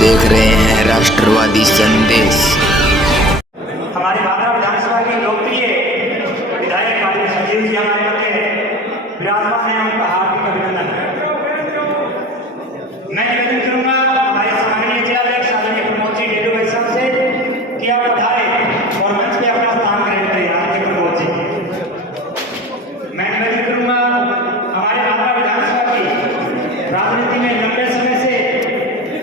देख रहे हैं राष्ट्रवादी संदेश। हमारे भादरा विधानसभा के लोकप्रिय विधायक माननीय संजीव जी हमारे मध्य विराजमान हैं, उनका हार्दिक अभिनंदन। मैं निवेदन करूंगा हमारे सम्माननीय जिलाध्यक्ष आदरणीय प्रमोद जी डेडू भाई साहब से कि आप पधारे और मंच पे अपना स्थान ग्रहण करें। आदरणीय प्रमोद जी, मैं निवेदन करूंगा हमारे भादरा विधानसभा की राजनीति में लंबे समय से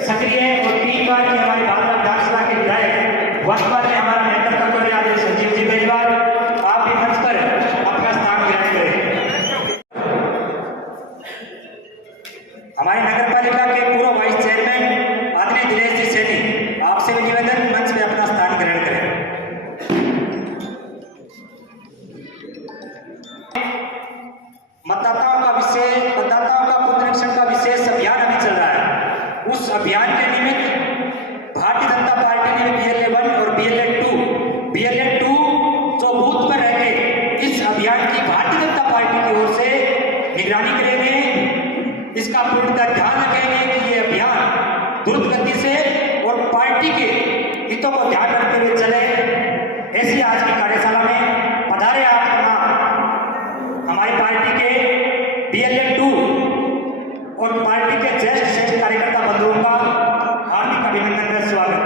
सक्रिय और 3 बार के हमारे भादरा विधानसभा के विधायक वर्तमान में हमारा नेतृत्व कर रहे आदरणीय संजीव जी बेजवार, आप भी मंच पर अपना स्थान ग्रहण करें। हमारे नगर पालिका के पूर्व वाइस चेयरमैन आदरणीय दिनेश जी सैनी, आपसे भी निवेदन मंच में अपना स्थान ग्रहण करें। मतदाताओं का पुनरीक्षण का विशेष अभियान अभी चल रहा है। उस अभियान के निमित्त भारतीय जनता पार्टी ने BLA 1 और BLA 2 जो बूथ पर रहकर इस अभियान की भारतीय जनता पार्टी की ओर से निगरानी करेंगे। इसका पूर्णतः ध्यान रखेंगे कि ये अभियान द्रुत गति से और पार्टी के हितों को ध्यान रखते हुए चले। ऐसी आज की कार्यशाला में पधारे आप तमाम हमारी पार्टी के BLA 2 और पार्टी के ज्येष्ठ कार्यकर्ता बंधुओं का हार्दिक अभिनंदन व स्वागत।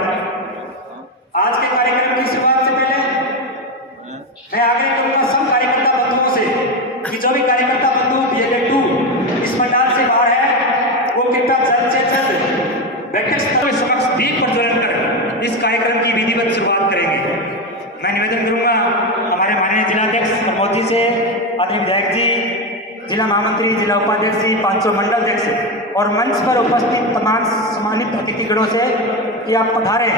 आज के कार्यक्रम की शुरुआत से पहले मैं आग्रह करूंगा सब कार्यकर्ता बंधुओं से कि जो भी कार्यकर्ता बंधु BLA 2 इस पंडाल से बाहर है वो कृपया जल्द से जल्द बैठक स्थल के समक्ष दीप प्रज्वलन कर इस कार्यक्रम की विधिवत शुरुआत करेंगे। मैं निवेदन करूंगा हमारे माननीय जिलाध्यक्ष प्रमोद जी से, आदरणीय विधायक जी, जिला महामंत्री, जिला उपाध्यक्ष जी, 500 मंडल अध्यक्ष और मंच पर उपस्थित तमाम सम्मानित अतिथिगणों से कि आप पधारे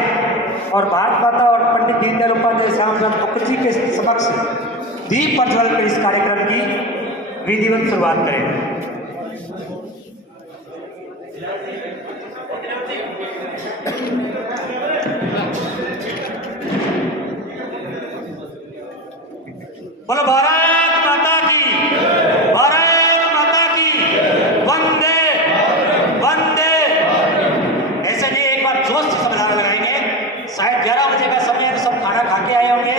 और भारत माता और पंडित दीनदयाल उपाध्याय श्यामचंद्र मुखर्जी के समक्ष दीप प्रज्वलन कर इस कार्यक्रम की विधिवत शुरुआत करें। बोलो भारत माता की, भारत माता की, वंदे वंदे। ऐसे नहीं, एक बार जोश से सब नारा लगाएंगे। शायद 11 बजे का समय है, सब खाना खा के आए होंगे।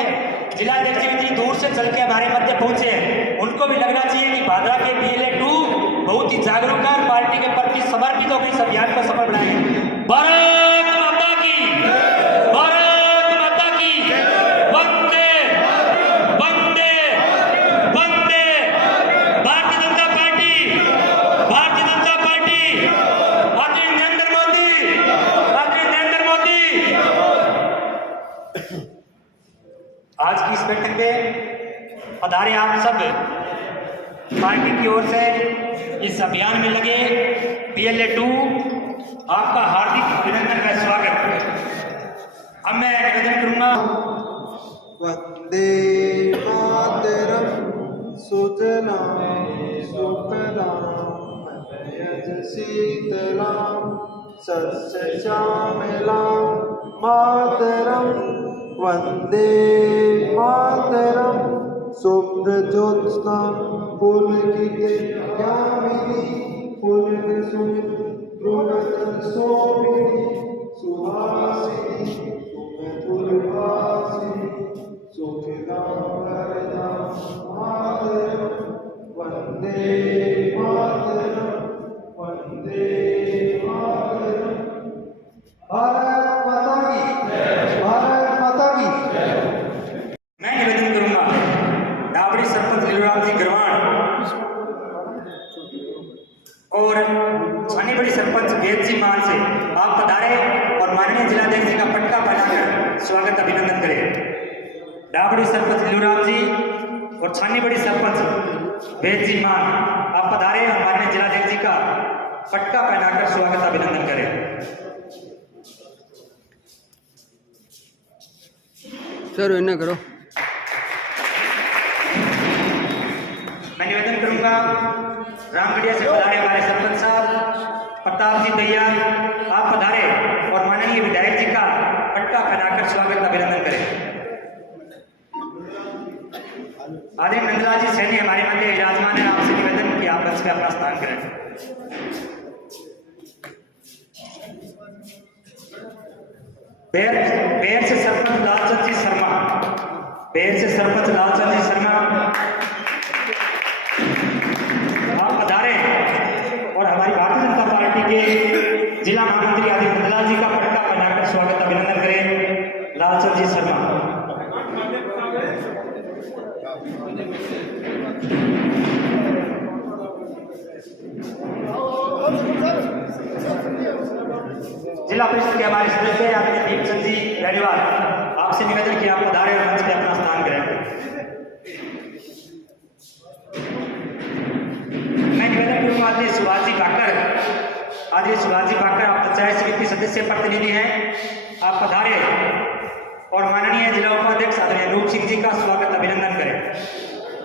जिलाध्यक्ष जी इतनी दूर से चल के हमारे मध्य पहुंचे हैं, उनको भी लगना चाहिए कि भादरा के BLA 2 बहुत ही जागरूक है, पार्टी के प्रति समर्पित होकर इस अभियान को सफल बनाएंगे। भारत माता की, भारत माता की, वंदे वंदे वंदे। भारतीय जनता पार्टी, भारतीय जनता पार्टी, आदरणीय नरेंद्र मोदी, आदरणीय नरेंद्र मोदी। आज की इस बैठक में पधारे आप सब पार्टी की ओर से इस अभियान में लगे BLA 2, आपका हार्दिक अभिनंदन व स्वागत। अब मैं निवेदन करूंगा। वंदे मातरम सुजलां सुफलां मलयज शीतलां सस्य श्यामलां मातरम। वंदे मातरम शुभ्रज्योत्स्ना पुलकितयामिनी पुलकितसुमित शोभिनी सुहासिनी सुमधुरभाषिनी सुखदां वरदां मातरम। वंदे मातरम, वंदे मातरम। भारत माता की, भारत माता की। मैं निवेदन करूंगा डाबड़ी सरपंच लीलूराम जी गरवाण और छानी बड़ी सरपंच वेद जी मान से आप पधारे और माननीय जिलाध्यक्ष जी का पटका पहनाकर स्वागत अभिनंदन करें। डाबड़ी सरपंच लीलूराम जी और छानी बड़ी सरपंच वेद जी मान आप पधारे और माननीय जिलाध्यक्ष जी का पटका पहनाकर स्वागत अभिनंदन करें। सर इन्हें करो। मैं निवेदन करूंगा रामगढ़िया से पधारे हमारे सरपंच साहब प्रताप जी दैया, आप पधारे और माननीय विधायक जी का पटका पहनाकर स्वागत अभिनंदन करें। आदरणीय नंदलाल जी सैनी हमारे मध्य विराजमान है, आपसे निवेदन कि आप मंच पे अपना स्थान करें। बेर से सरपंच लालचंद जी शर्मा, बेर से सरपंच लालचंद जी शर्मा आप पधारे और हमारी भारतीय जनता पार्टी के जिला महामंत्री आदि नंदलाल जी का पटका पहनाकर स्वागत अभिनंदन करें। लालचंद जी शर्मा। जिला परिषद के हमारे सदस्य आदरणीय दीपचंद जी बेनीवाल, आपसे निवेदन कि आप पधारे और मंच पे अपना स्थान ग्रहण करें। मैं निवेदन करूंगा आदरणीय सुभाष जी भाकर, आदरणीय सुभाष जी भाकर आप पंचायत समिति सदस्य प्रतिनिधि हैं, आप पधारे और माननीय जिला उपाध्यक्ष आदरणीय रूप सिंह जी का स्वागत अभिनंदन करें।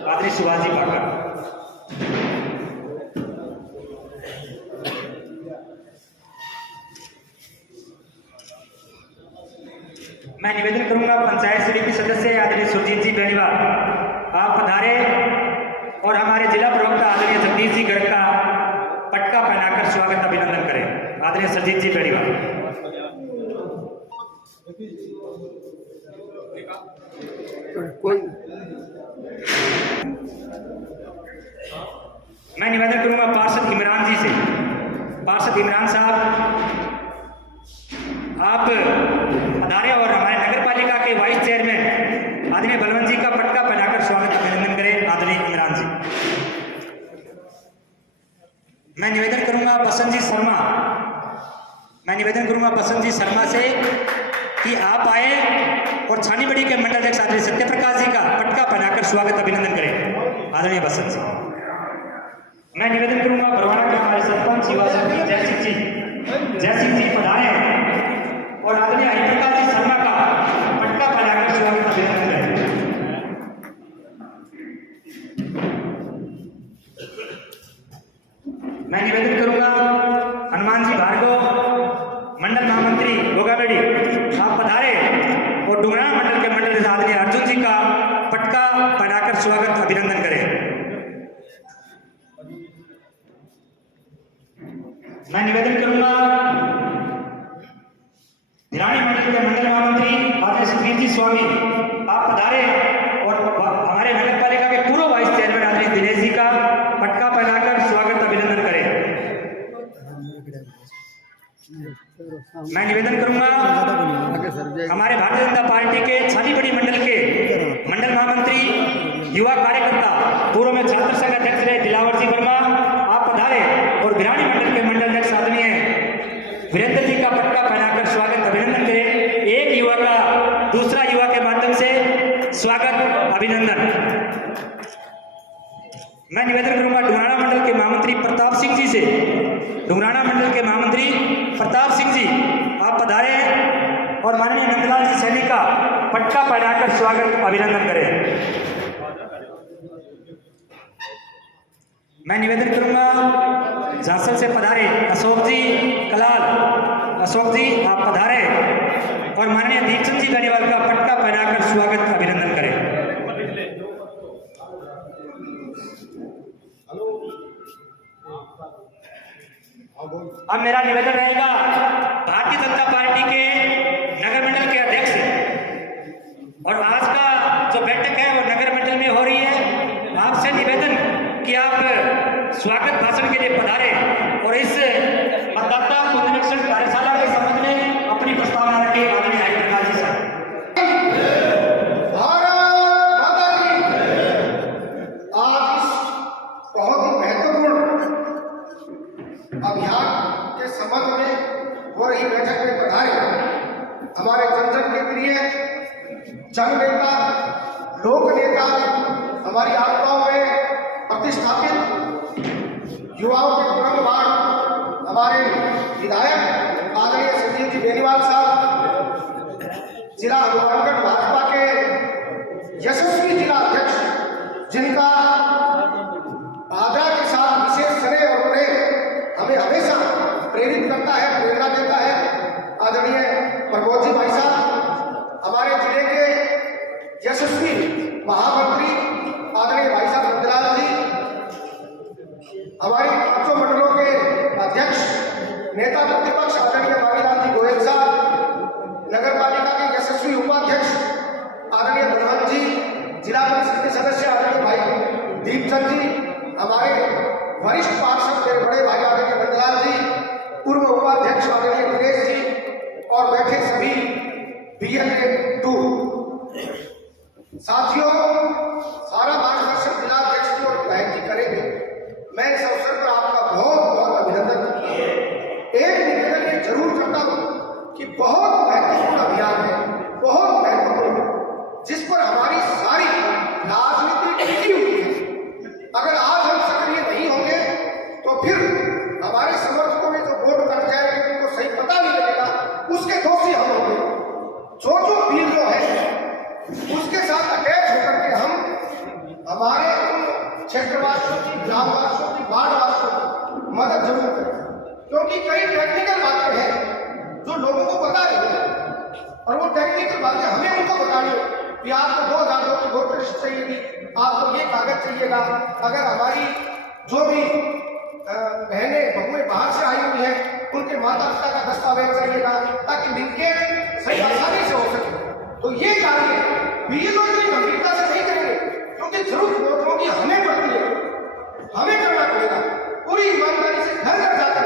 आदरणीय सुभाष जी भाकर। मैं निवेदन करूंगा पंचायत समिति सदस्य आदरणीय सुरजीत जी बेनीवाल, आप पधारे और हमारे जिला प्रवक्ता आदरणीय जगदीश जी गर्ग का पटका पहनाकर स्वागत अभिनंदन करें। आदरणीय सुरजीत जी बेनीवाल। मैं निवेदन करूंगा पार्षद इमरान जी से, पार्षद इमरान साहब आप पधारे और हमारे नगर पालिका के वाइस चेयरमैन आदरणीय बलवंत जी का पटका पहनाकर स्वागत अभिनंदन करें। आदरणीय इमरान जी। मैं निवेदन करूंगा बसंत जी शर्मा, मैं निवेदन करूंगा बसंत जी शर्मा से कि आप आए और छानीबड़ी के मंडल अध्यक्ष आदरणीय सत्य प्रकाश जी का पटका पहनाकर स्वागत अभिनंदन करें। आदरणीय बसंत जी। मैं निवेदन करूंगा बरवाड़ा के हमारे सरपंच युवा सरपंच जय सिंह जी पधारे और आदरणीय हरिप्रकाश जी शर्मा का पटका पहनाकर स्वागत अभिनंदन करें। मैं निवेदन करूंगा हनुमान जी भार्गव मंडल महामंत्री गोगाबेड़ी, आप पधारे और डुंगराना मंडल के मंडल आदरणीय अर्जुन जी का पटका पहनाकर स्वागत अभिनंदन करें। मैं निवेदन करूंगा धिरानी मंडल के मंडल महामंत्री आदरणीय सुधीर जी स्वामी, आप पधारे और हमारे नगर पालिका के पूर्व वाइस चेयरमैन आदरणीय दिनेश जी का पटका पहनाकर स्वागत अभिनंदन करें। मैं निवेदन करूंगा हमारे भारतीय जनता पार्टी के छानीबड़ी मंडल के मंडल महामंत्री युवा कार्यकर्ता पूर्व में छात्र संघ अध्यक्ष रहे दिलावर जी वर्मा, आप पधारे और भिरानी मंडल के मंडल अध्यक्ष आदरणीय वीरेंद्र जी का पटका पहनाकर स्वागत अभिनंदन करें। एक युवा का दूसरा युवा के माध्यम से स्वागत अभिनंदन। मैं निवेदन करूंगा डुंगराना मंडल के महामंत्री प्रताप सिंह जी से, डुंगराना मंडल के महामंत्री प्रताप सिंह जी आप पधारे और माननीय नंदलाल जी सैनी का पटका पहनाकर स्वागत अभिनंदन करें। मैं निवेदन करूंगा झांसल से पधारे अशोक जी कलाल, अशोक जी आप पधारे और माननीय दीपचंद जी बेनीवाल का पटका पहनाकर स्वागत अभिनंदन करें। अब मेरा निवेदन रहेगा भारतीय जनता पार्टी के नगर मंडल के अध्यक्ष, और आज का जो बैठक है वो नगर मंडल में हो रही है, आपसे निवेदन कि आप स्वागत भाषण के लिए पधारे और इस मतदाता पुनरीक्षण कार्यशाला के संबंध में अपनी प्रस्तावना रखें। आदरणीय हरिप्रकाश जी साहब। आज इस बहुत ही महत्वपूर्ण अभियान के संबंध में हो रही बैठक में पधारे हमारे जन के प्रिय जन नेता, लोक नेता, हमारी आत्माओं में प्रतिष्ठापित युवाओं के पुरनवार हमारे विधायक आदरणीय सुधीर जी बेनीवाल साहब, जिला हनुमानगढ़ भाजपा के यशस्वी जिला अध्यक्ष, जिनका आदरा के साथ विशेष स्नेह और प्रेम हमें हमेशा प्रेरित करता है, प्रेरणा देता है, आदरणीय प्रमोद जी भाई साहब, हमारे जिले के यशस्वी महामंत्री आदरणीय भाई साहब नंदलाल जी, हमारी पांचों मंडलों के अध्यक्ष नेता प्रतिपक्ष आदरणीय बाबीलाल जी गोयल साहब, नगर पालिका के यशस्वी उपाध्यक्ष आदरणीय बलवंत जी, जिला परिषद के सदस्य आदरणीय भाई दीपचंद जी, हमारे वरिष्ठ पार्षद मेरे बड़े भाई आदरणीय नंदलाल जी, पूर्व उपाध्यक्ष आदरणीय दिनेश जी और बैठे सभी BLA-2 साथियों, सारा मार्गदर्शन जिलाध्यक्ष जी और विधायक जी करेंगे। मैं इस अवसर पर आपका बहुत बहुत अभिनंदन करता हूँ। एक निवेदन ये जरूर करता हूँ कि बहुत महत्वपूर्ण अभियान है, बहुत महत्वपूर्ण, जिस पर हमारी सारी राजनीति टिकी हुई है। अगर आज हम सक्रिय नहीं होंगे तो फिर हमारे समर्थकों में जो वोट कट जाएंगे, उनको सही पता नहीं लगेगा, उसके दोषी हम होंगे। जो बीएलओ है उसके साथ अटैच होकर के हम हमारे क्षेत्रवासियों की, ग्रामवासियों की, वार्डवासियों की मदद जरूर करें, क्योंकि कई टेक्निकल बातें हैं जो लोगों को पता नहीं है और वो टेक्निकल बातें हमें उनको बतानी है कि आपको 2002 की वोटर लिस्ट चाहिएगी, आपको ये कागज चाहिएगा। अगर हमारी जो भी बहनें बहुएं बाहर से आई हुई हैं, उनके माता पिता का दस्तावेज चाहिएगा, ताकि लिंकेज सही आसानी से हो सके। तो ये कार्य बीएलओ इतनी गंभीरता से नहीं करेंगे, क्योंकि जरूरत वोटरों की हमें पड़ती है, हमें करना पड़ेगा पूरी ईमानदारी से घर घर जाकर।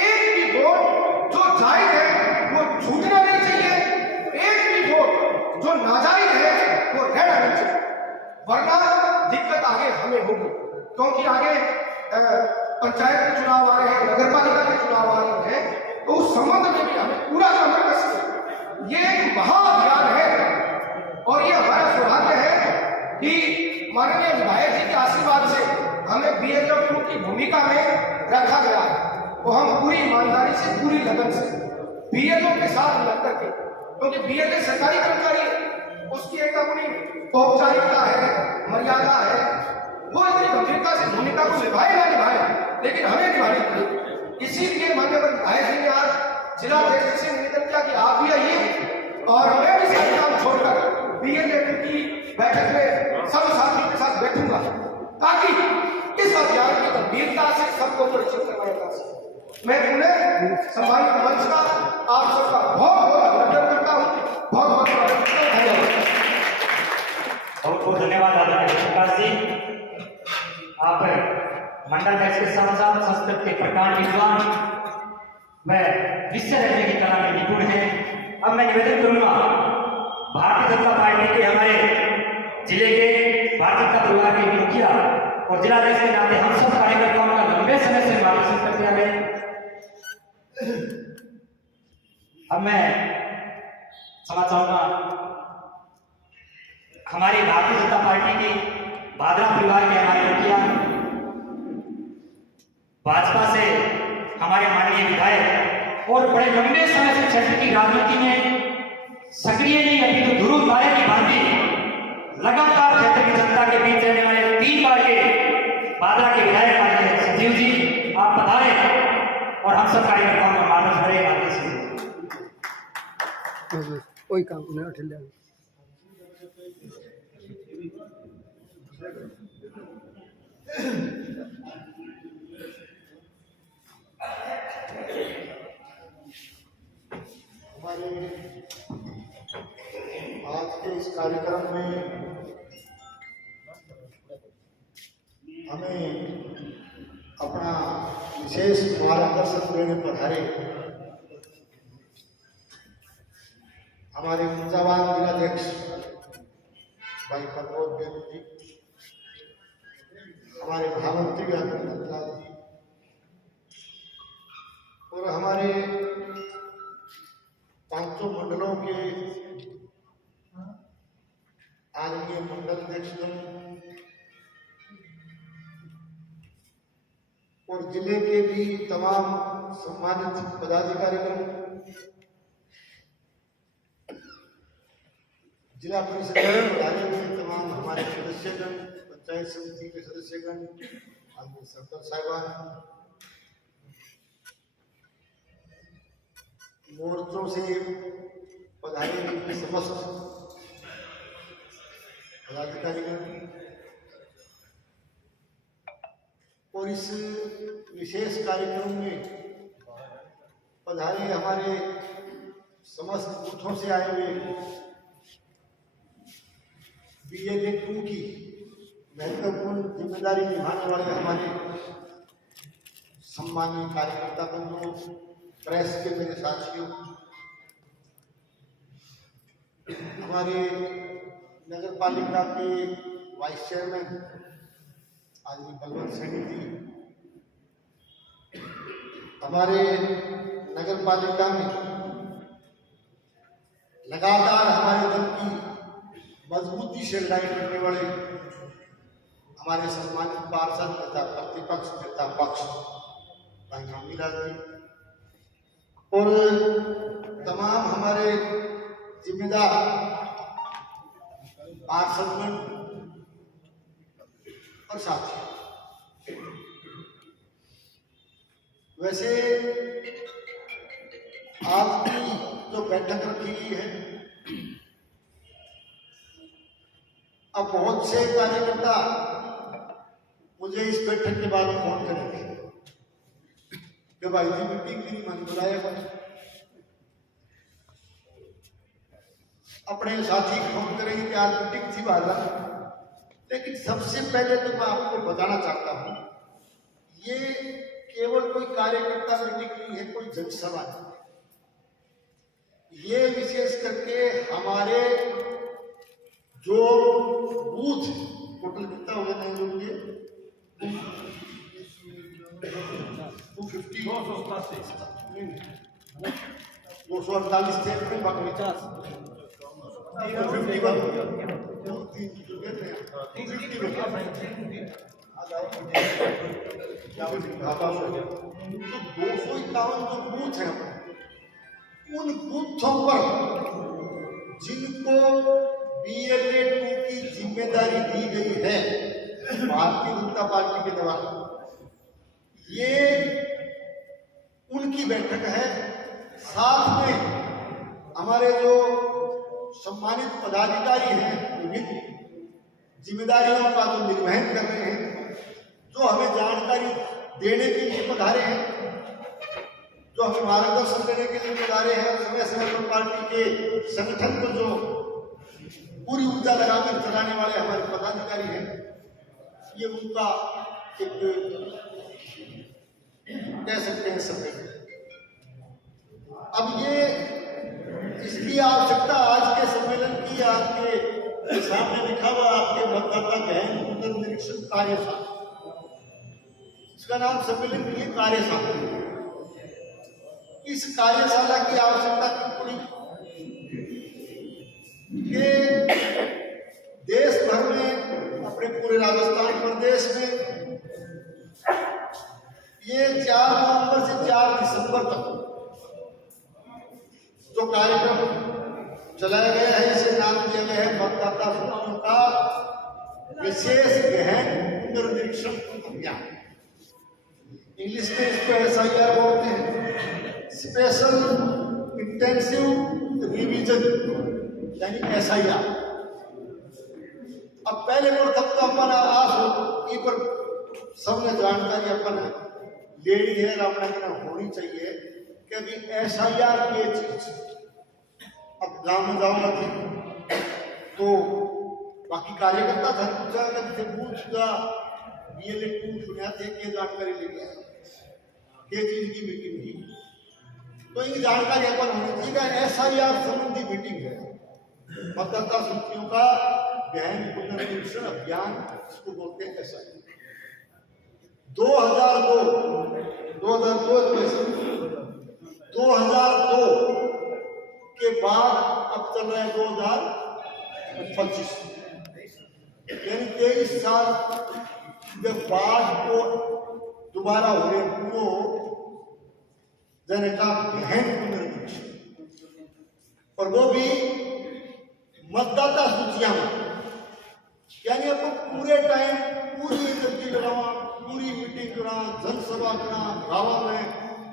एक भी वोट जो जायज है वो छूटना नहीं चाहिए, एक भी वोट जो नाजायज है वो रहना नहीं चाहिए, वरना दिक्कत आगे हमें होगी। क्योंकि आगे पंचायत के चुनाव आ रहे हैं, नगर पालिका के चुनाव आ रहे हैं, तो उस संबंध में भी हमें पूरा कमर कस ये एक महाअभियान है और ये हमारा सौभाग्य है कि माननीय विधायक जी के आशीर्वाद से हमें BLA-2 की भूमिका में रखा गया है। तो हम पूरी ईमानदारी से, पूरी लगन से BLO के साथ लग करके, क्योंकि BLA सरकारी कर्मचारी है, उसकी एक अपनी औपचारिकता है, मर्यादा है, वो इतनी गंभीरता से भूमिका को निभाए ना निभाए, लेकिन हमें निभानी पड़ेगी। इसीलिए माननीय विधायक जी ने आज जिलाध्यक्ष से निवेदन किया कि आप भी आइए और मैं भी सारे काम छोड़कर BLA-2 की बैठक में सब साथियों के साथ बैठूंगा, ताकि इस अभियान की गंभीरता से सबको परिचित करवाया जा सके। मैं पुनः सम्मानित मंच का आप सबका बहुत बहुत अभिनंदन करता हूँ, बहुत बहुत धन्यवाद। बहुत बहुत धन्यवाद आदरणीय प्रकाश जी। आप मंडल अध्यक्ष के साथ साथ संस्कृत के प्रकांड विद्वान व विषय रखने की कला में निपुण है। अब मैं निवेदन करूंगा भारतीय जनता पार्टी के हमारे जिले के भारतीय जनता परिवार के मुखिया और जिलाध्यक्ष के नाते हम सब कार्यकर्ताओं का लंबे समय से मार्गदर्शन करते आ रहे। अब मैं क्षमा चाहूंगा हमारी भारतीय जनता पार्टी की भादरा परिवार के हमारे मुखिया, भाजपा से हमारे माननीय विधायक और बड़े लंबे समय से क्षेत्र की राजनीति में सक्रिय नहीं, अभी तो ध्रुव तारे की भांति लगातार क्षेत्र की जनता के बीच रहने वाले 3 बार के भादरा के विधायक माननीय संजीव जी, आप पधारे और हम सब कार्यकर्ताओं का मार्गदर्शन करें। आगे से कोई काम नहीं उठे हमारे आज के इस कार्यक्रम में हमें अपना विशेष मार्गदर्शन देने पधारे हमारे मुर्जाबाद जिलाध्यक्ष भाई प्रमोद बेरू जी, हमारे महामंत्री नंदलाल जी और हमारे 500 मंडलों के आदरणीय मंडल अध्यक्षगण और जिले के भी तमाम सम्मानित पदाधिकारीगण, जिला परिषद में पधारे हुए तमाम हमारे सदस्यगण, पंचायत समिति के सदस्यगण, आदरणीय सरपंच साहिबान, मोर्चों से पधारे हुए समस्त पदाधिकारीगण और इस विशेष कार्यक्रम में पधारे हमारे समस्त बूथों से आए हुए BLA 2 की महत्वपूर्ण जिम्मेदारी निभाने वाले हमारे सम्मानीय कार्यकर्ता बंधुओं, प्रेस के मेरे साथियों, हमारे नगर पालिका के वाइस चेयरमैन आदमी बलवंत सैनी जी, हमारे नगर पालिका में लगातार हमारे दल की मजबूती से लड़ाई करने वाले हमारे सम्मानित पार्षद नेता प्रतिपक्ष नेता पक्ष भाई रामविलास जी और तमाम हमारे जिम्मेदार पार्षदगण और साथी। वैसे आज की जो बैठक रखी गई है, अब बहुत से कार्यकर्ता मुझे इस बैठक के बाद फोन करेंगे कि भाई जी मीटिंग की मन बुलाया, अपने साथी को फोन करेंगे कि आज मीटिंग थी वाला। लेकिन सबसे पहले तो मैं आपको बताना चाहता हूं, ये केवल कोई कार्यकर्ता मीटिंग नहीं है, कोई जनसभा नहीं। ये विशेष करके हमारे जो बूथ टोटल कितना हो गया नहीं ये 248 थे अपने बाकी 251 जो बूथ है, उन बूथों पर जिनको BLA 2 की जिम्मेदारी दी गई है भारतीय जनता पार्टी के द्वारा, ये उनकी बैठक है। साथ में हमारे जो सम्मानित पदाधिकारी हैं, विभिन्न जिम्मेदारियों का जो निर्वहन कर रहे हैं, जो हमें जानकारी देने के लिए पधारे हैं, जो हमें मार्गदर्शन देने के लिए पधारे हैं, समय समय पर पार्टी के संगठन को जो पूरी ऊर्जा लगाकर चलाने वाले हमारे पदाधिकारी हैं, ये उनका एक कह सकते हैं सम्मेलन। अब ये इसकी आवश्यकता आज के सम्मेलन की, आपके सामने लिखा हुआ आपके मतदाता गहन पुनर्निरीक्षण कार्यशाला, इसका नाम सम्मेलन के लिए कार्यशाला। इस कार्यशाला की आवश्यकता क्यों पड़ी कि देश भर में, अपने पूरे राजस्थान प्रदेश में ये 4 नवंबर से 4 दिसंबर तक जो कार्यक्रम चलाया गया है, इसे नाम दिया गया है मतदाता सूचियों का विशेष गहन पुनर्निरीक्षण अभियान। इंग्लिश में इसको SIR बोलते हैं, स्पेशल इंटेंसिव रिवीजन, यानी SIR। अब पहले प्रथम तो अपन आस पर सबने जानकारी अपन लेडी है, अपना होनी चाहिए कि अभी SIR की चीज अब गांव में जाऊंगा तो बाकी कार्यकर्ता था पूछा बूथ का BLA 2 सुना थे के जानकारी ले गया के चीज की मीटिंग थी, तो ये जानकारी अपन होनी चाहिए। SIR संबंधी मीटिंग है, मतदाता सूचियों का गहन पुनर्निरीक्षण अभियान, इसको बोलते हैं SIR। 2002 के बाद अब चल रहा है 2025, यानी 23 साल के बाद को दोबारा हो रहे पूरा जन का गहन पुनर्निरीक्षण, और वो भी मतदाता सूचियां में, यानी आपको पूरे टाइम पूरी एनर्जी लगावा, पूरी मीटिंग करा, जनसभा करा गाँव में।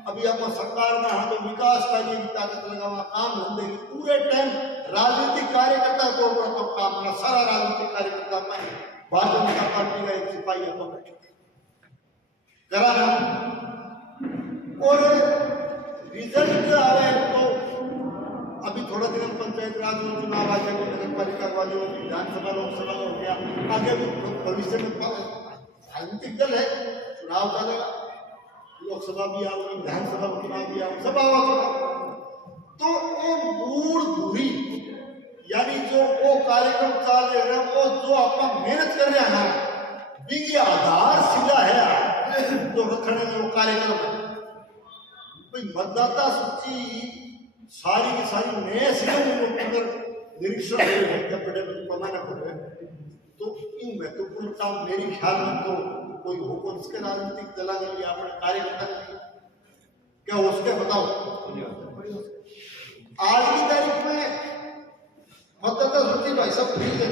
अभी आप सरकार में हाँ तो विकास कार्य की ताकत लगावा, काम धंधे की पूरे टाइम राजनीतिक कार्यकर्ता को तो काम करना, सारा राजनीतिक कार्यकर्ता में भारतीय जनता पार्टी का एक सिपाही आपको कराना, और रिजल्ट आ रहे तो अभी थोड़ा दिन पंचायत राज में चुनाव आ जाएगा, नगर पालिका वाले विधानसभा लोकसभा हो गया, आगे भी भविष्य में राजनीतिक दल है, चुनाव चलेगा, लोकसभा भी आओ, विधानसभा चुनाव भी आओ, सब आओ। तो वो मूल बुरी यानी जो वो कार्यक्रम चाल रहे हैं, वो जो अपना मेहनत कर रहे हैं बिगी आधार सिला है जो रखने में वो कार्यक्रम है। भाई मतदाता सूची सारी की सारी नए सिरे में अगर निरीक्षण बड़े पैमाने पर है तो इन महत्वपूर्ण काम मेरी ख्याल में तो कोई हुक्म के राजनीतिक दल के लिए अपने कार्यकर्ता के लिए क्या हो सके बताओ। आज की तारीख में मतदाता सूची भाई सब फ्री है।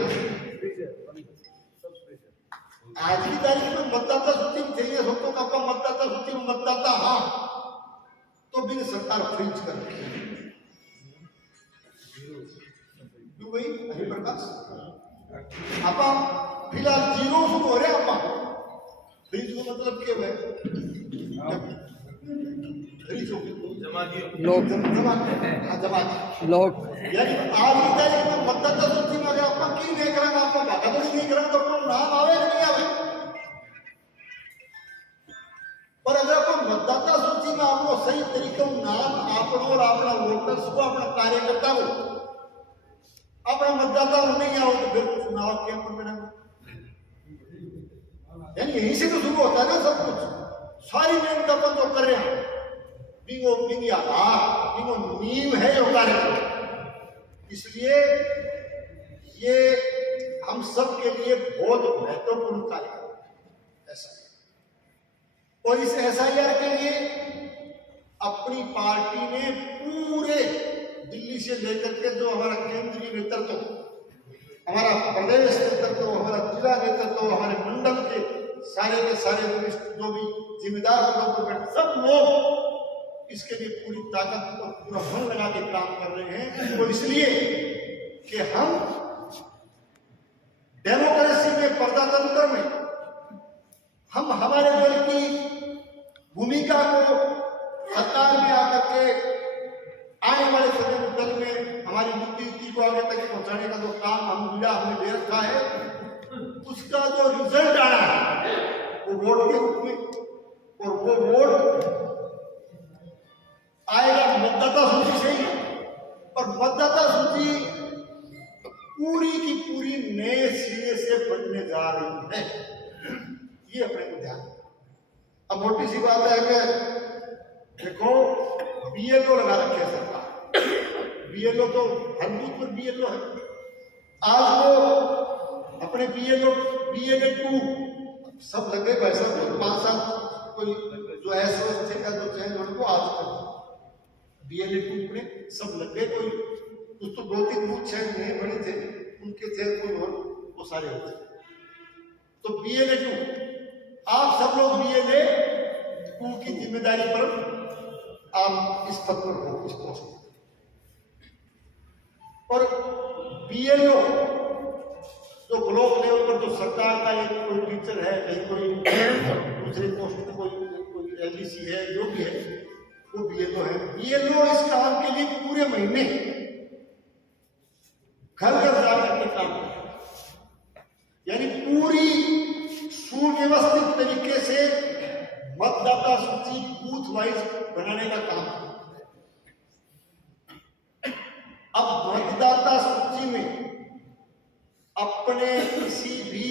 आज की तारीख में मतदाता सूची में चाहिए सबको का मतदाता सूची में मतदाता हाँ तो भी सरकार फ्रीज कर रही है। क्यों भाई हरिप्रकाश आप फिलहाल जीरो शुरू हो रहे आप फ्रीज का मतलब क्या है? फ्रीज हो लोग लोग यानी आज की तारीख में मतदाता सूची में अगर आपका क्यों नहीं करेंगे, आपका भागा तो नहीं करेंगे तो आपको नाम आवे नहीं आवे। पर अगर आपको मतदाता सूची में आपको सही तरीके नाम आपको और अपना वोटर्स को अपना कार्यकर्ता को अपना मतदाता नहीं आओ तो फिर चुनाव के परिणाम यानी यहीं से तो शुरू होता है ना सब कुछ। सारी मेहनत अपन जो कर रहे हैं बिंगी आधार बिंगो नींव है जो कार्यक्रम, इसलिए ये हम सब के लिए बहुत महत्वपूर्ण कार्यक्रम ऐसा। और इस SIR के लिए अपनी पार्टी ने पूरे दिल्ली से लेकर के जो हमारा केंद्रीय नेतृत्व, हमारा प्रदेश नेतृत्व, हमारा जिला नेतृत्व, हमारे मंडल के सारे जो भी जिम्मेदार लोग सब लोग इसके लिए पूरी ताकत और पूरा मन लगा के काम कर रहे हैं। तो इसलिए कि हम डेमोक्रेसी में प्रजातंत्र में हम हमारे दल की भूमिका को सरकार में आकर के आने वाले समय में दल में हमारी नीति को आगे तक पहुंचाने का जो काम हमने ले रखा है उसका जो रिजल्ट आना है वो वोट के रूप में, और वो वोट आएगा मतदाता सूची से ही। और मतदाता सूची पूरी की पूरी नए सिरे से बनने जा रही है, ये अपने को ध्यान। अब मोटी सी बात है कि देखो BLO लगा रखे सरकार, BLO तो हर बूथ पर BLO है। आज वो अपने BLA 2 सब लगे पैसा 5-7 कोई जो SOS का जो चेंज उनको आज कर BLA 2 में सब लग गए। कोई कुछ तो 2-3 बूथ चेंज नहीं बने थे उनके चेंज कोई और वो सारे होते। तो BLA 2 आप सब लोग BLA 2 की जिम्मेदारी पर आप इस पद पर हो, इस पोस्ट पर। और BLO जो ब्लॉक लेवल पर जो सरकार का एक कोई टीचर है, कहीं कोई दूसरे पोस्ट में कोई LDC है, जो भी है वो BLO है। BLO इस काम के लिए पूरे महीने घर घर जाकर के काम करते, यानी पूरी सुव्यवस्थित तरीके से मतदाता सूची बूथ वाइज बनाने का काम। अब मतदाता सूची में अपने किसी भी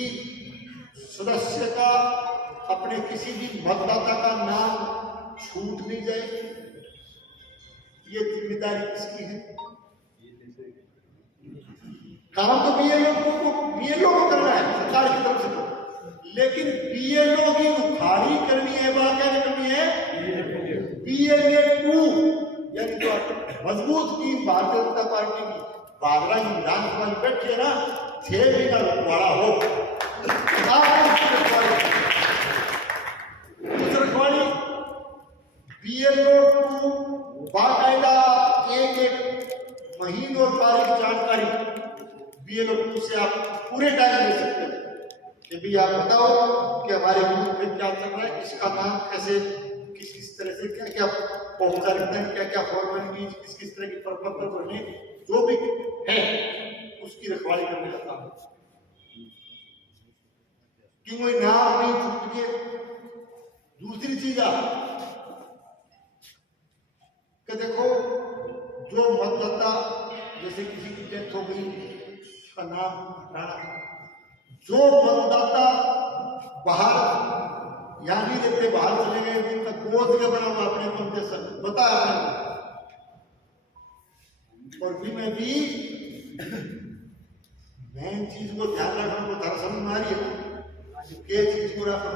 सदस्य का, अपने किसी भी मतदाता का नाम छूट नहीं जाए, ये जिम्मेदारी किसकी है? काम तो BLO को करना है सरकार की तरफ से, लेकिन BLO की उखाड़ी करनी है, बात क्या करनी है? BLA 2 यानी जो मजबूत टीम भारतीय जनता पार्टी की बागरा की विधानसभा में बैठी है ना, 6 भी का रखवाड़ा हो, उस रखवाड़ी BLO 2 बाकायदा एक महीने और तारीख जानकारी BLO 2 से आप पूरे टाइम ले सकते हो कि भी आप बताओ कि हमारे बूथ में क्या चल रहा है, किसका नाम कैसे किस तरह से से क्या क्या औपचारिकताएं, क्या क्या फॉर्मेलिटीज, किस किस तरह की प्रपत्र बने, जो भी है उसकी रखवाली करने का काम कि कोई नाम नहीं छूट के। दूसरी चीज कि देखो जो मतदाता, जैसे किसी की डेथ हो गई उसका नाम हटाना, जो मतदाता बाहर यहाँ नहीं रहते, बाहर चले गए, जिनका गोद के बना हुआ अपने को जैसा बताया आपने, और भी में भी मेन चीज को ध्यान रखना को धर समझ में आ रही है के चीज को रखना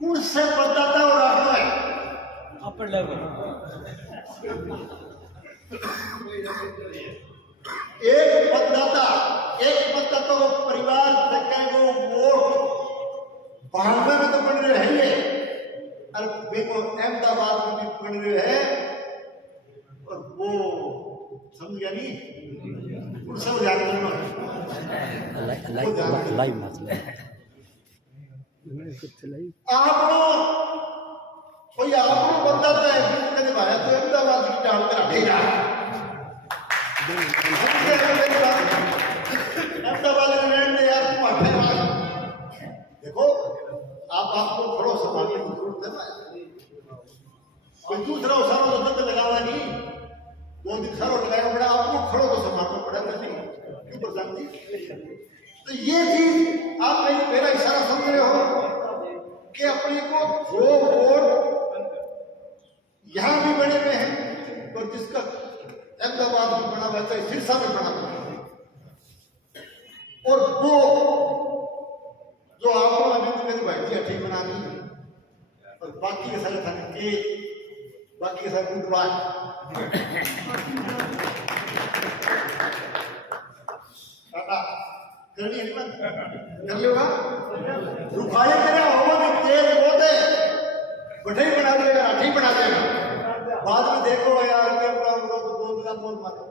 कौन से मतदाता और रखना है अपर लेवल एक मतदाता को परिवार को वोट 92 में तो बन रहे हैं, और देखो अहमदाबाद में भी बन रहे हैं, और वो समझ गया नहीं उन सब ध्यान आपको बताता है कि भाया तो अहमदाबाद की डालकर भेजा अहमदाबाद में यार तुम अठे देखो आपको खड़ो संभालने की जरूरत है ना, कोई दूसरा सारो तो तक लगावा नहीं, 2 दिन सारो लगाया पड़ा, आपको खड़ो तो संभालना पड़ेगा नहीं, क्यों प्रधान जी? तो ये चीज आप मेरा इशारा समझ रहे हो कि अपने को जो वोट यहां भी बने हुए हैं और जिसका अहमदाबाद में बना हुआ है, सिरसा में बना हुआ है, और वो जो आपको अभी तो मेरी भाई जी ठीक बना दी, और बाकी के सारे थाने के बाकी के सारे गुटबाज टाटा करनी है ना, कर लेगा रुखाया मेरा होगा भी तेज होते बढ़े बना देगा, ठीक बना देगा, बाद में देखो यार क्या होगा तो 2 दिन मोल मारो,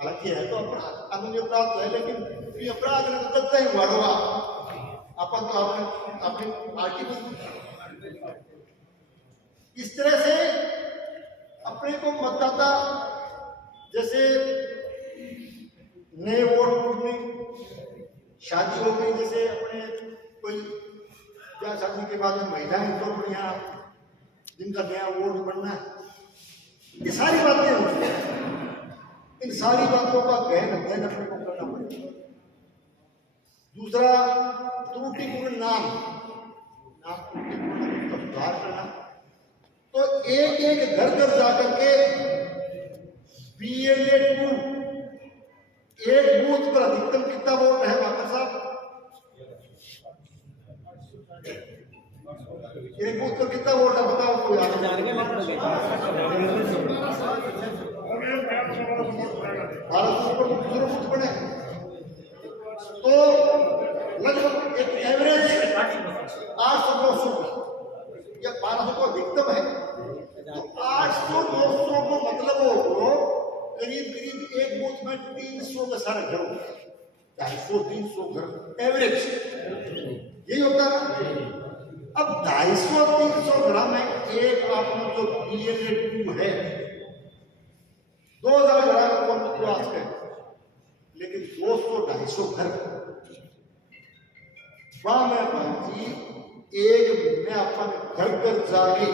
हालांकि है तो अपराध कानूनी अपराध है, लेकिन ये अपराध ने तो तब तक बढ़ोगा अपन तो अपने पार्टी को इस तरह से अपने को मतदाता, जैसे नए वोट में शादी हो गई, जैसे अपने कोई ब्याह शादी के बाद में महिलाएं तो बढ़िया जिनका नया वोट बनना है, ये सारी बातें होती हैं, इन सारी बातों का गहन अध्ययन अपने को करना पड़ेगा। दूसरा त्रुटिपूर्ण नाम त्रुटिपूर्ण का सुधार करना, तो एक घर घर जाकर के BLA 2 एक बूथ पर अधिकतम कितना वोट है वाकर साहब? एक बूथ पर कितना वोट है बताओ कोई? भारत पर दूसरे बूथ बने तो लगभग एक एवरेज 800-900 या 1200 को अधिकतम है, तो 800-900 को मतलब हो करीब एक बूथ में 300 का सारा घर होता है, 250-300 घर एवरेज यही होता है। अब 250-300 घर में एक आपने जो BLA 2 है 2000 घर को आज है, लेकिन 200-250 घर वहां में जी एक मैं अपन घर घर जाके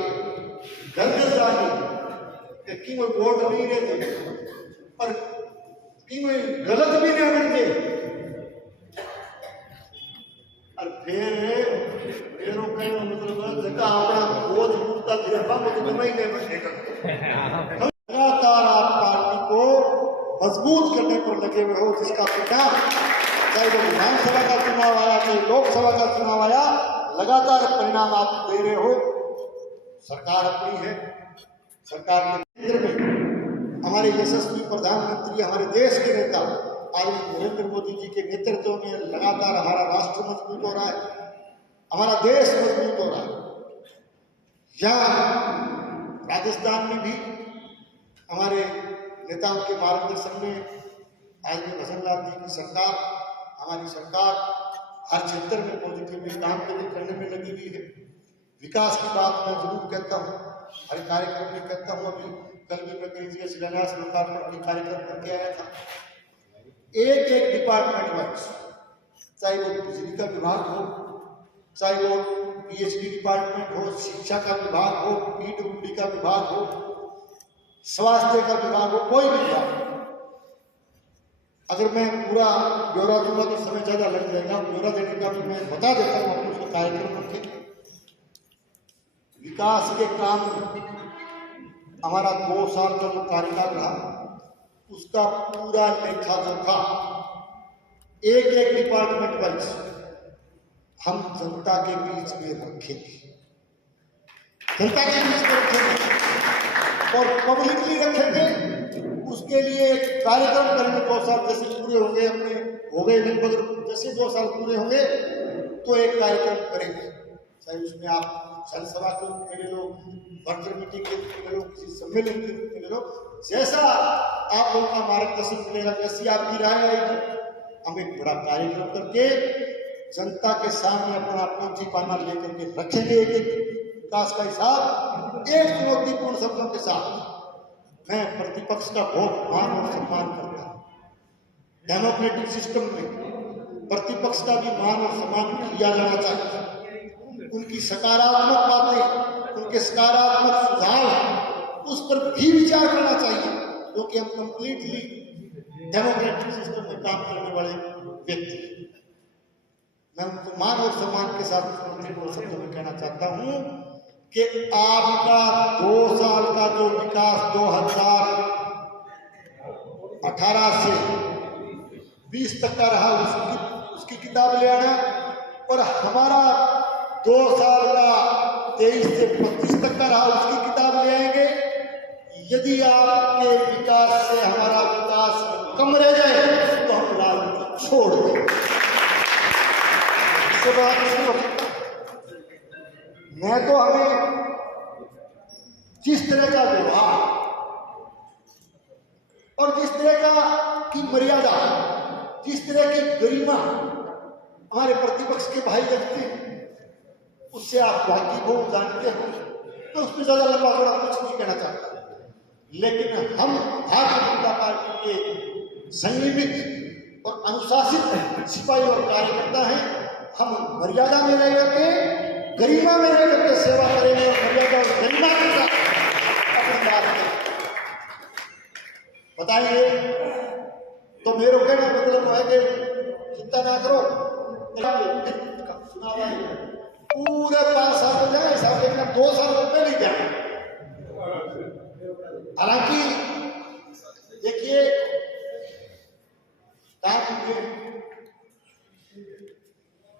कि कोई वोट नहीं रहते और कि कोई गलत भी नहीं करते, और फिर मतलब जगह अपना बोझ पूरता गिरफ्ता को तो नहीं ले बैठेगा। लगातार आप पार्टी को मजबूत करने पर लगे हुए हो, जिसका परिणाम चाहे वो विधानसभा का चुनाव आया चाहे लोकसभा का चुनाव आया, लगातार परिणाम आप दे रहे हो। सरकार अपनी है, सरकार के केंद्र में हमारे यशस्वी प्रधानमंत्री, हमारे देश के नेता आदरणीय नरेंद्र मोदी जी के नेतृत्व में लगातार हमारा राष्ट्र मजबूत हो रहा है, हमारा देश मजबूत हो रहा है। यहाँ राजस्थान में भी हमारे नेताओं के मार्गदर्शन में आदरणीय भजनलाल जी की सरकार, हमारी सरकार हर क्षेत्र में पॉजिटिवली काम करने में लगी हुई है। विकास की बात मैं जरूर कहता हूँ, हर कार्यक्रम में कहता हूँ। अभी कल भी मैं कई जगह शिलान्यास लोकार्पण के कार्यक्रम करके आया था। एक एक डिपार्टमेंट वाइज, चाहे वो बिजली का विभाग हो, चाहे वो पीएचडी डिपार्टमेंट हो, शिक्षा का विभाग हो, पीडब्ल्यूडी का विभाग हो, स्वास्थ्य का विभाग हो, कोई भी विभाग हो। अगर मैं पूरा ब्यौरा दूंगा तो समय ज्यादा लग जाएगा। ब्यौरा देने का भी मैं बता देता हूँ आपको, उसको कार्यक्रम करके। विकास के काम हमारा 2 साल का जो कार्यकाल रहा, उसका पूरा लेखा जोखा एक एक डिपार्टमेंट वाइज हम जनता के बीच में रखेंगे, जनता के बीच में रखेंगे और पब्लिकली रखेंगे। उसके लिए एक कार्यक्रम करेंगे। 2 साल जैसे पूरे होंगे, अपने हो गए लगभग, जैसे 2 साल पूरे होंगे तो एक कार्यक्रम करेंगे। चाहे उसमें आप जनसभा के रूप में ले लो, वर्चुअल मीटिंग के रूप में ले लो, किसी सम्मेलन के रूप में ले लो, जैसा आप लोगों का मार्गदर्शन मिलेगा, जैसी आपकी राय आएगी, हम एक बड़ा कार्यक्रम करके जनता के सामने अपना पंची पाना लेकर के रखेंगे। एक एक विकास का हिसाब एक चुनौतीपूर्ण शब्दों के साथ। मैं प्रतिपक्ष का बहुत मान और सम्मान करता हूँ। डेमोक्रेटिक सिस्टम में प्रतिपक्ष का भी मान और सम्मान किया जाना चाहिए। उनकी सकारात्मक बातें, उनके सकारात्मक सुझाव, उस पर भी विचार करना चाहिए, क्योंकि हम कंप्लीटली डेमोक्रेटिक सिस्टम में काम करने वाले व्यक्ति। मैं उनको मान और सम्मान के साथ शब्दों में कहना चाहता हूं कि आपका 2 साल का जो विकास 2018 से 20 तक का रहा, उसकी किताब ले आना, और हमारा 2 साल का 23 से 25 तक का रहा, उसकी किताब ले आएंगे। यदि आपके विकास से हमारा विकास कम रह जाए तो हम राजनीति छोड़ दें। इससे बड़ा कुछ नहीं हो सकता। मैं तो हमें जिस तरह का व्यवहार और जिस तरह का की मर्यादा, जिस तरह की गरिमा हमारे प्रतिपक्ष के भाई रखते हैं, उससे आप वाकिफ हो, जानते हो, तो उसमें ज्यादा लंबा चौड़ा कुछ नहीं कहना चाहता। लेकिन हम भारतीय जनता पार्टी के संयमित और अनुशासित सिपाही और कार्यकर्ता हैं। हम मर्यादा में रह करके, गरिमा में रह करके सेवा करेंगे और मर्यादा और गरिमा के साथ अपनी बात करेंगे, बताइए। तो मेरे कहने का मतलब है कि चिंता ना करो, सुना पूरे 5 साल हो जाए, साल देखना 2 साल तो पहले ही जाए। हालांकि देखिए,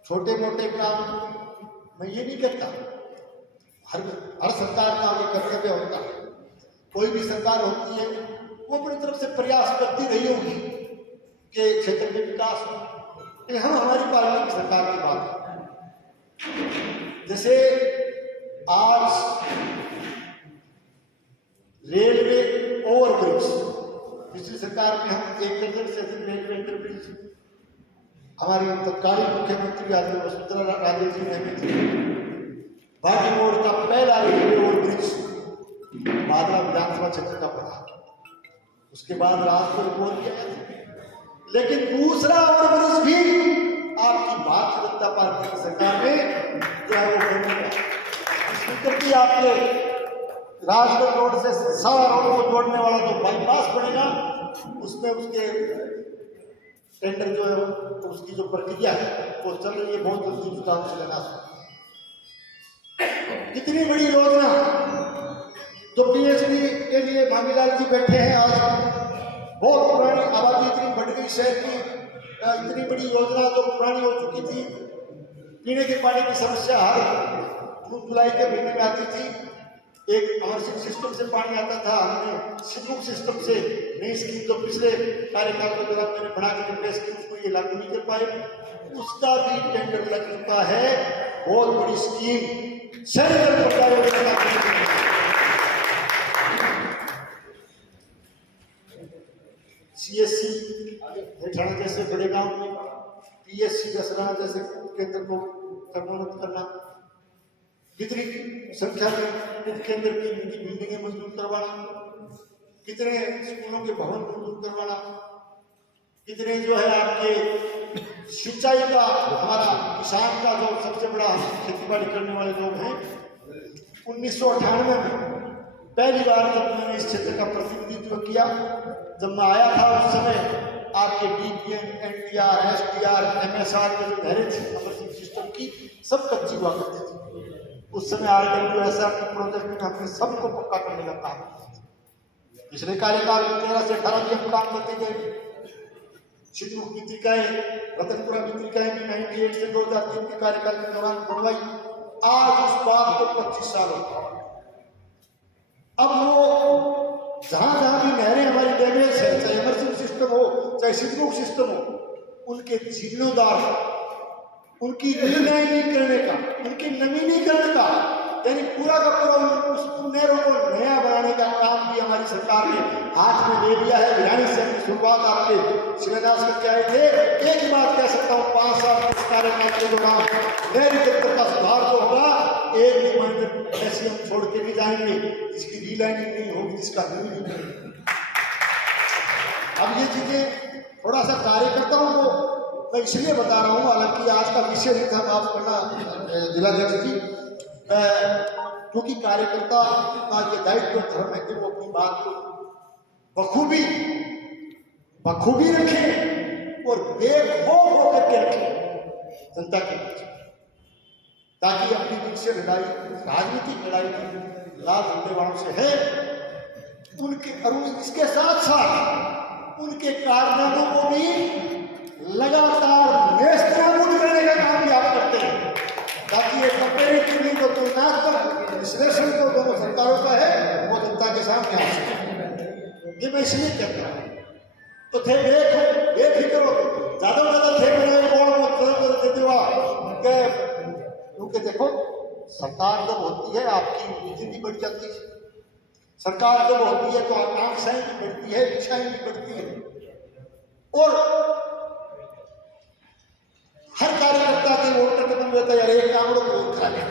छोटे मोटे काम मैं ये नहीं कहता, हर सरकार का ये कर्तव्य होता है। कोई भी सरकार होती है वो अपनी तरफ से प्रयास करती रही होगी कि क्षेत्र में विकास हो, लेकिन हम हमारी पार्टी की सरकार की बात करें। जैसे आज रेलवे ओवरब्रिज, पिछली सरकार में हम 1 दर्जन से अधिक रेलवे अंडरब्रिज हमारी तत्कालीन मुख्यमंत्री आदि वसुंधरा राजे जी ने भाटी मोड़ का पहला रेलवे ओवरब्रिज बादला विधानसभा क्षेत्र का बना, उसके बाद राजपुर बोल किया, लेकिन दूसरा ओवरब्रिज भी आपकी भारतीय जनता पार्टी की सरकार में जो है वो करके आपके राजगढ़ रोड से सारा रोड को जोड़ने वाला जो बाईपास बनेगा, उसमें उसके टेंडर जो है तो उसकी जो प्रक्रिया है वो चल रही है। बहुत जल्दी उसका हम शिलान्यास। कितनी बड़ी योजना जो पीएचडी के लिए मांगीलाल जी बैठे हैं, आज बहुत पुरानी आबादी इतनी बढ़ गई शहर की, इतनी बड़ी योजना जो पुरानी हो चुकी थी। पीने के पानी की समस्या हर जून जुलाई के महीने में आती थी। एक अमरसिंह सिस्टम से पानी आता था, हमने सिद्धू सिस्टम से नई स्कीम जो पिछले कार्यकाल के दौरान मैंने बना के पेश की, उसको ये लागू नहीं कर पाए, उसका भी टेंडर लग चुका है। बहुत बड़ी स्कीम सीएससी हेठाना जैसे बड़े गांव में, पीएससी दसरा जैसे केंद्र को कर्मोन्नत करना, कितनी संख्या में उपकेंद्र की उनकी बिल्डिंगें मजबूत करवाना, कितने स्कूलों के भवन मजबूत करवाना, कितने जो है आपके सिंचाई का, हमारा किसान का जो सबसे बड़ा खेती बाड़ी करने वाले लोग हैं, 1998 में पहली बार जब मैंने इस क्षेत्र का प्रतिनिधित्व किया, जब मैं आया था उस समय आपके डीपीएम, एनडीआर, एसडीआर, एमएसआर में जो नहरें थी अमरसिंह सिस्टम की, सब कच्ची हुआ करती थी। उस समय RWSR के प्रोजेक्ट में हमने सबको पक्का करने का काम किया। पिछले कार्यकाल में 13 से 18 दिन काम करते गए। सिद्धू मित्रिकाएं, रतनपुरा मित्रिकाएं भी 98 से 2003 के कार्यकाल के दौरान बनवाई। आज उस बात को 25 साल हो गए। अब वो जहां जहां भी नहरें हमारी डैमेज है, चाहे अमरसिंह सिस्टम हो चाहे सिद्धू सिस्टम हो, उनके जीर्णोद्धार, उनकी रिलाइनिंग का, उनके नवीनीकरण का, यानी पूरा का पूरा उस नहरों को नया बनाने का काम भी हमारी सरकार ने हाथ में ले लिया है। भिरानी से अपनी शुरुआत आपके शिलान्यास करके आए थे। एक ही बात कह सकता हूँ, 5 साल के कार्यकाल के दौरान नहरी क्षेत्र का सुधार जो होगा, एक भी महीने ऐसे हम छोड़ के नहीं जाएंगे जिसकी रीलाइनिंग नहीं होगी, जिसका नहीं। अब ये चीजें थोड़ा सा कार्यकर्ताओं को मैं इसलिए बता रहा हूँ, हालांकि आज का विषय नहीं था, माफ करना जिलाध्यक्ष जी, क्योंकि कार्यकर्ता का ये दायित्व धर्म है कि वो अपनी बात को बखूबी रखें और बेखौफ होकर के रखें जनता के बीच, ताकि अपनी दिल से लड़ाई, राजनीतिक लड़ाई लाभ होने वालों से है उनके, और इसके साथ साथ उनके कारनामों को भी लगातार नेस्तनाबूद करने का काम भी आप करते हैं, ताकि ये कंपेरेटिवली जो तुलनात्मक विश्लेषण जो दोनों सरकारों का है वो जनता के सामने आ सके। ये मैं इसलिए कहता हूँ। तो थे बेफिक्र हो, ज्यादा थे क्योंकि देखो सरकार जब होती है आपकी उम्मीदें भी बढ़ जाती है, सरकार जब होती है तो आकांक्षाएं भी बढ़ती है, इच्छाएं भी बढ़ती है, और हर कार्यकर्ता के वोटर के मन रहता है यार एक काम को करा ले।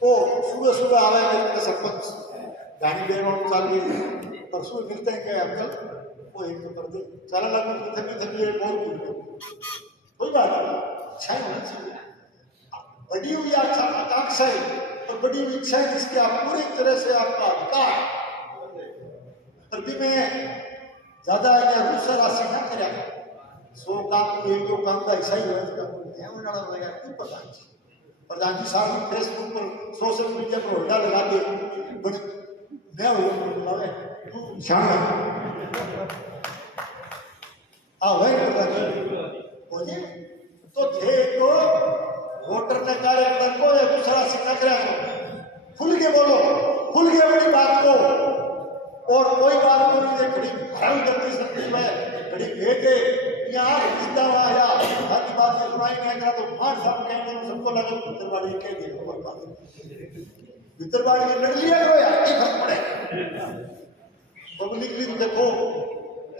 तो सुबह सुबह आवे मेरे सरपंच गाड़ी दे रहा हूँ, चाल गई परसों मिलते हैं क्या अंकल, वो एक तो कर दे, चला लगा थकी एक और कोई बात नहीं, इच्छाएं होनी चाहिए, बड़ी हुई आकांक्षाएं और बड़ी हुई इच्छाएं जिसके आप पूरी तरह से आपका अधिकार, पर भी मैं ज्यादा या दूसरा राशि ना करें, 100 काम एक दो काम का ऐसा ही है, प्रधान जी साहब फेसबुक पर सोशल मीडिया पर होल्डा लगा दे, बड़ी नया तो थे तो वोटर ने कार्यकर्ता को या दूसरा शिक्षा करा, खुल के बोलो, खुल के अपनी बात को, और कोई बात को नहीं खड़ी हरण करती सकती में खड़ी भेजे यहाँ जिंदा आया बाकी बात सुनाई नहीं करा तो 5 साल कहेंगे सबको लगा भितरवाड़ी कह दे, कोई बात भितरवाड़ी में लड़ लिया करो यार, क्या फर्क पड़ेगा। पब्लिक भी देखो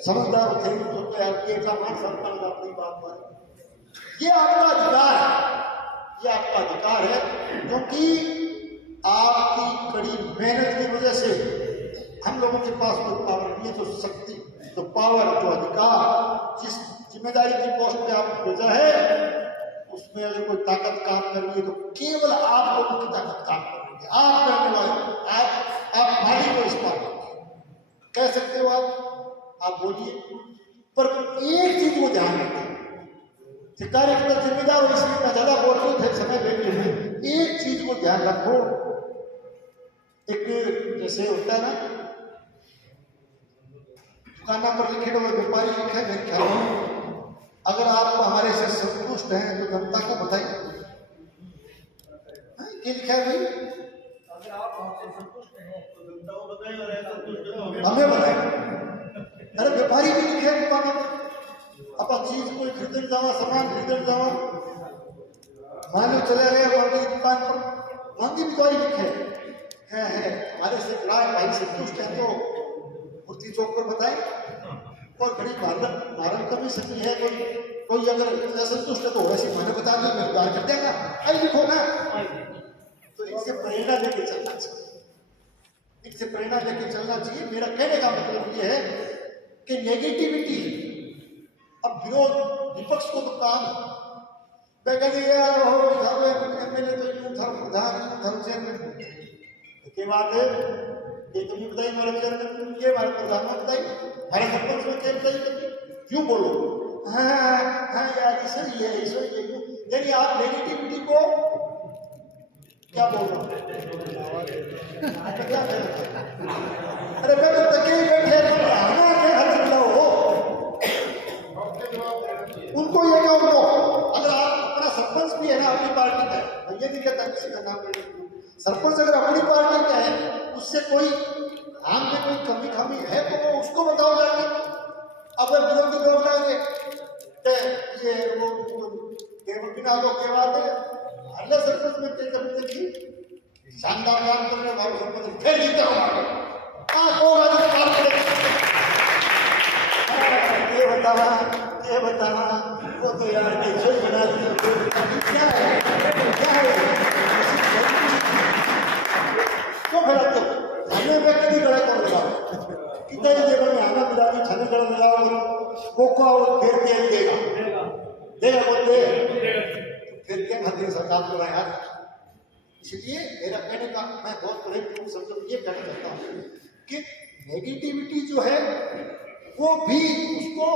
समझदार थे तो आपके का 5 साल का अपनी बात पर, ये आपका अधिकार है, ये आपका अधिकार है, क्योंकि आपकी कड़ी मेहनत की वजह से हम लोगों के पास कोई पावर नहीं है, तो शक्ति, तो पावर, जो अधिकार, जिस जिम्मेदारी की पोस्ट पे आपको भेजा है उसमें अगर कोई ताकत काम कर रही है तो केवल आप लोगों की ताकत काम कर रही है, आप करने वाले, आप मालिक को इस्तेमाल कह सकते हो, आप बोलिए, पर एक चीज को ध्यान रखें, कार्यकर्ता जिम्मेदार हो इसलिए मैं ज्यादा बोल रही थे समय लेते हुए, एक चीज को ध्यान रखो, एक जैसे होता है ना दुकाना पर लिखे हुए व्यापारी लिखे मेरे ख्याल में, अगर आप हमारे से संतुष्ट हैं तो जनता को बताइए, क्या लिखा है भाई, अगर आप हमसे संतुष्ट हैं तो जनता को बताइए और असंतुष्ट हमें बताइए। अरे व्यापारी भी लिखे दुकाना पर, अपन चीज कोई खरीदने जावा, सामान खरीदने जावा, मान लो चले गए महंगी दुकान पर, महंगी बिचारी लिखे है हमारे से भाई संतुष्ट है तो मूर्ति चौक पर बताए, और बड़ी भारत कभी सकी है, कोई अगर असंतुष्ट है तो वैसे मैंने बता दो, मैं उधार कर देगा, आई लिखो ना, इससे प्रेरणा लेके चलना चाहिए, इससे प्रेरणा लेके चलना चाहिए। मेरा कहने का मतलब ये है कि नेगेटिविटी, अब विरोध विपक्ष को तो काम यार हो एमएलए तो यूं था प्रधान धर्म चेयरमैन के बात है ये तो नहीं बताई हमारे चेयरमैन के हमारे प्रधानमंत्री हमारे सरपंच में क्या बताई क्यों बोलो हाँ यार ऐसा ही है यानी आप नेगेटिविटी को क्या बोल रहा हूँ अरे मैं तो तके बैठे उनको ये कहूँ अगर आप अपना सरपंच भी है ना अपनी पार्टी का है, ये नहीं कहता किसी का नाम लेने, सरपंच अगर अपनी पार्टी का है उससे कोई काम में कोई कमी खामी है तो वो उसको बताओ जाके। अब विरोधी लोग जाएंगे ये वो बिना लोग के बाद हल्ला सरपंच में तेज कभी देखी शानदार काम करने वाले सरपंच फिर जीते ये बताना वो तो यार कैसे बना क्या है तो भला तो हमें व्यक्ति भी गड़ा कर लगा कितना ही देर में हमें मिला के छने गड़ा लगा वो को फिर देगा बोलते फिर क्या खातिर सरकार को यार। इसलिए मेरा कहने का मैं बहुत बड़े शब्द ये कहना चाहता हूँ कि नेगेटिविटी जो है वो भी उसको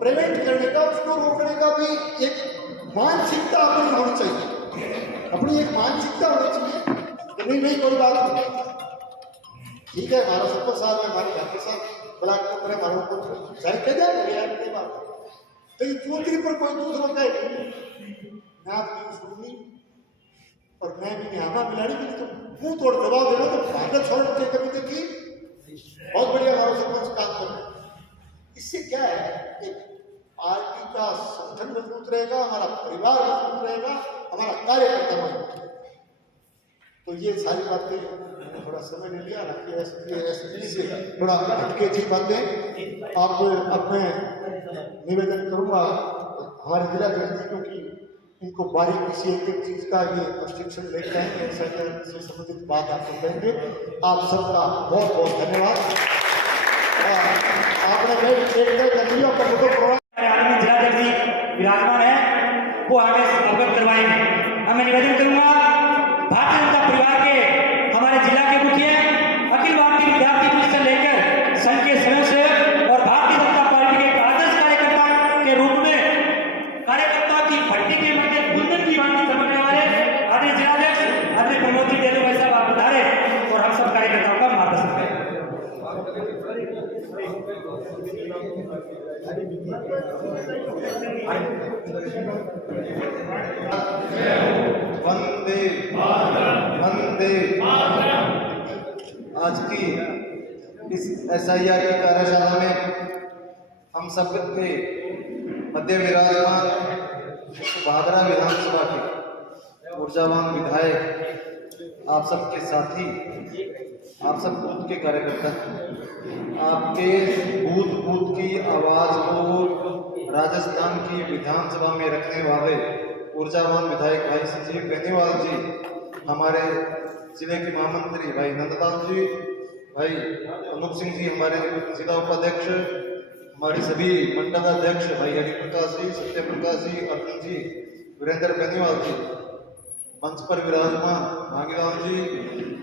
प्रिवेंट करने का उसको रोकने का भी एक मानसिकता अपनी होनी चाहिए, अपनी एक मानसिकता होनी चाहिए। नहीं कोई बात नहीं ठीक है हमारा सरपंच साहब है हमारे घर के साथ ब्लॉक को करे हमारे को जाए कह जाए बात लेकिन चौधरी पर कोई दूसरा का ना सुननी और मैं भी यहाँ मिलानी भी तो मुंह तोड़ दबाव देना तो भागत छोड़ के कभी देखी बहुत बढ़िया हमारा सरपंच काम कर रहे। इससे क्या है एक पार्टी का संगठन मजबूत रहेगा, हमारा परिवार मजबूत रहेगा, हमारा कार्यकर्ता मजबूत रहेगा। तो ये सारी बातें मैंने थोड़ा समय ले लिया एसपी से थोड़ा हटके थी बातें आप अब मैं निवेदन करूंगा हमारे जिला अध्यक्ष क्योंकि इनको बारीकी से एक चीज का ये प्रशिक्षण लेते हैं से संबंधित बात आपको कहेंगे। आप सबका बहुत बहुत धन्यवाद। आपने जिलाध्यक्ष जी विराजमान है वो आगे अवगत करवाएंगे। मैं निवेदन करूंगा भारतीय जनता परिवार के हमारे जिला के मुखिया अखिल भारतीय विद्यार्थी परिषद लेकर संघ के सदस्य और भारतीय जनता पार्टी के आदर्श कार्यकर्ता के रूप में कार्यकर्ता की भट्टी के मध्य गुंजन की भांति समझने वाले आदरणीय जिलाध्यक्ष आदरणीय प्रमोद जी देव भाई साहब आप बता रहे और हम सब कार्यकर्ताओं का मार्गदर्शन करें। वंदे वंदे आज की इस SIR की कार्यशाला में हम सब के मध्य विराजमान भादरा विधानसभा के ऊर्जावान विधायक आप सबके साथी आप सब बूथ के कार्यकर्ता आपके बूथ की आवाज को राजस्थान की विधानसभा में रखने वाले ऊर्जावान विधायक भाई संजीव बेनीवाल जी, हमारे जिले के महामंत्री भाई नंदलाल जी, भाई अनूप सिंह जी हमारे जिला उपाध्यक्ष, हमारे सभी मंडल अध्यक्ष भाई हरिप्रकाश जी, सत्य प्रकाश जी, अर्जुन जी, वीरेंद्र बेनीवाल जी, मंच पर विराजमान भागीलाल जी,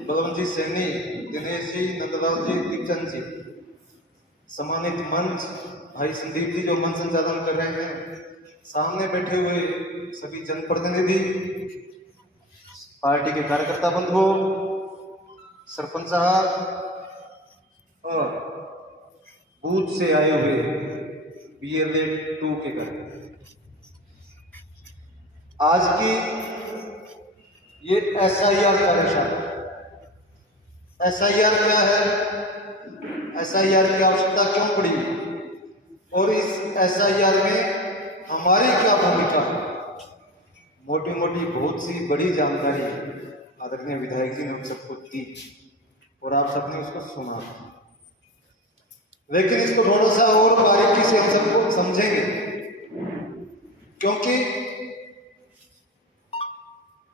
बलवंत जी सैनी, दिनेश जी, नंदलाल जी, दीपचंद जी, सम्मानित मंच भाई संदीप जी जो मंच संचालन कर रहे हैं, सामने बैठे हुए सभी जनप्रतिनिधि, पार्टी के कार्यकर्ता बंधु, सरपंच साहब और बूथ से आए हुए BLA 2 के कार्यकर्ता, आज की ये SIR कार्यशाला, SIR क्या है, SIR की आवश्यकता क्यों पड़ी और इस SIR में हमारी क्या भूमिका, मोटी मोटी बहुत सी बड़ी जानकारी आदरणीय विधायक जी ने हम सबको दी और आप सबने उसको सुना, लेकिन इसको थोड़ा सा और बारीकी से हम सबको समझेंगे क्योंकि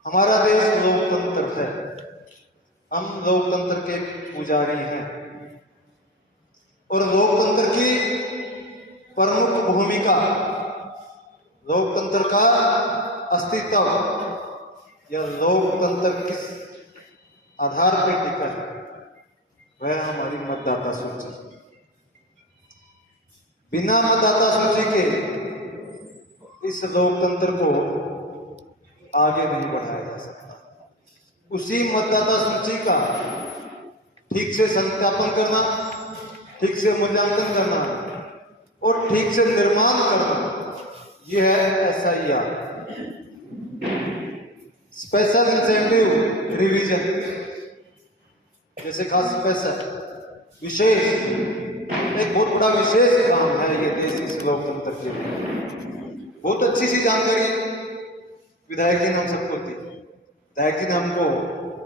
हमारा देश लोकतंत्र है, हम लोकतंत्र के पुजारी हैं और लोकतंत्र की प्रमुख भूमिका, लोकतंत्र का अस्तित्व या लोकतंत्र किस आधार पर टिका है, वह हमारी मतदाता सूची। बिना मतदाता सूची के इस लोकतंत्र को आगे नहीं बढ़ाया जा सकता। उसी मतदाता सूची का ठीक से सत्यापन करना, ठीक से मूल्यांकन करना और ठीक से निर्माण करना, यह है SIR, स्पेशल इंसेंटिव रिवीजन। जैसे खास स्पेशल विशेष, एक बहुत बड़ा विशेष काम है ये देश इस लोकतंत्र के लिए। बहुत अच्छी सी जानकारी विधायक जी ने हम सबको दी। विधायक जी ने हमको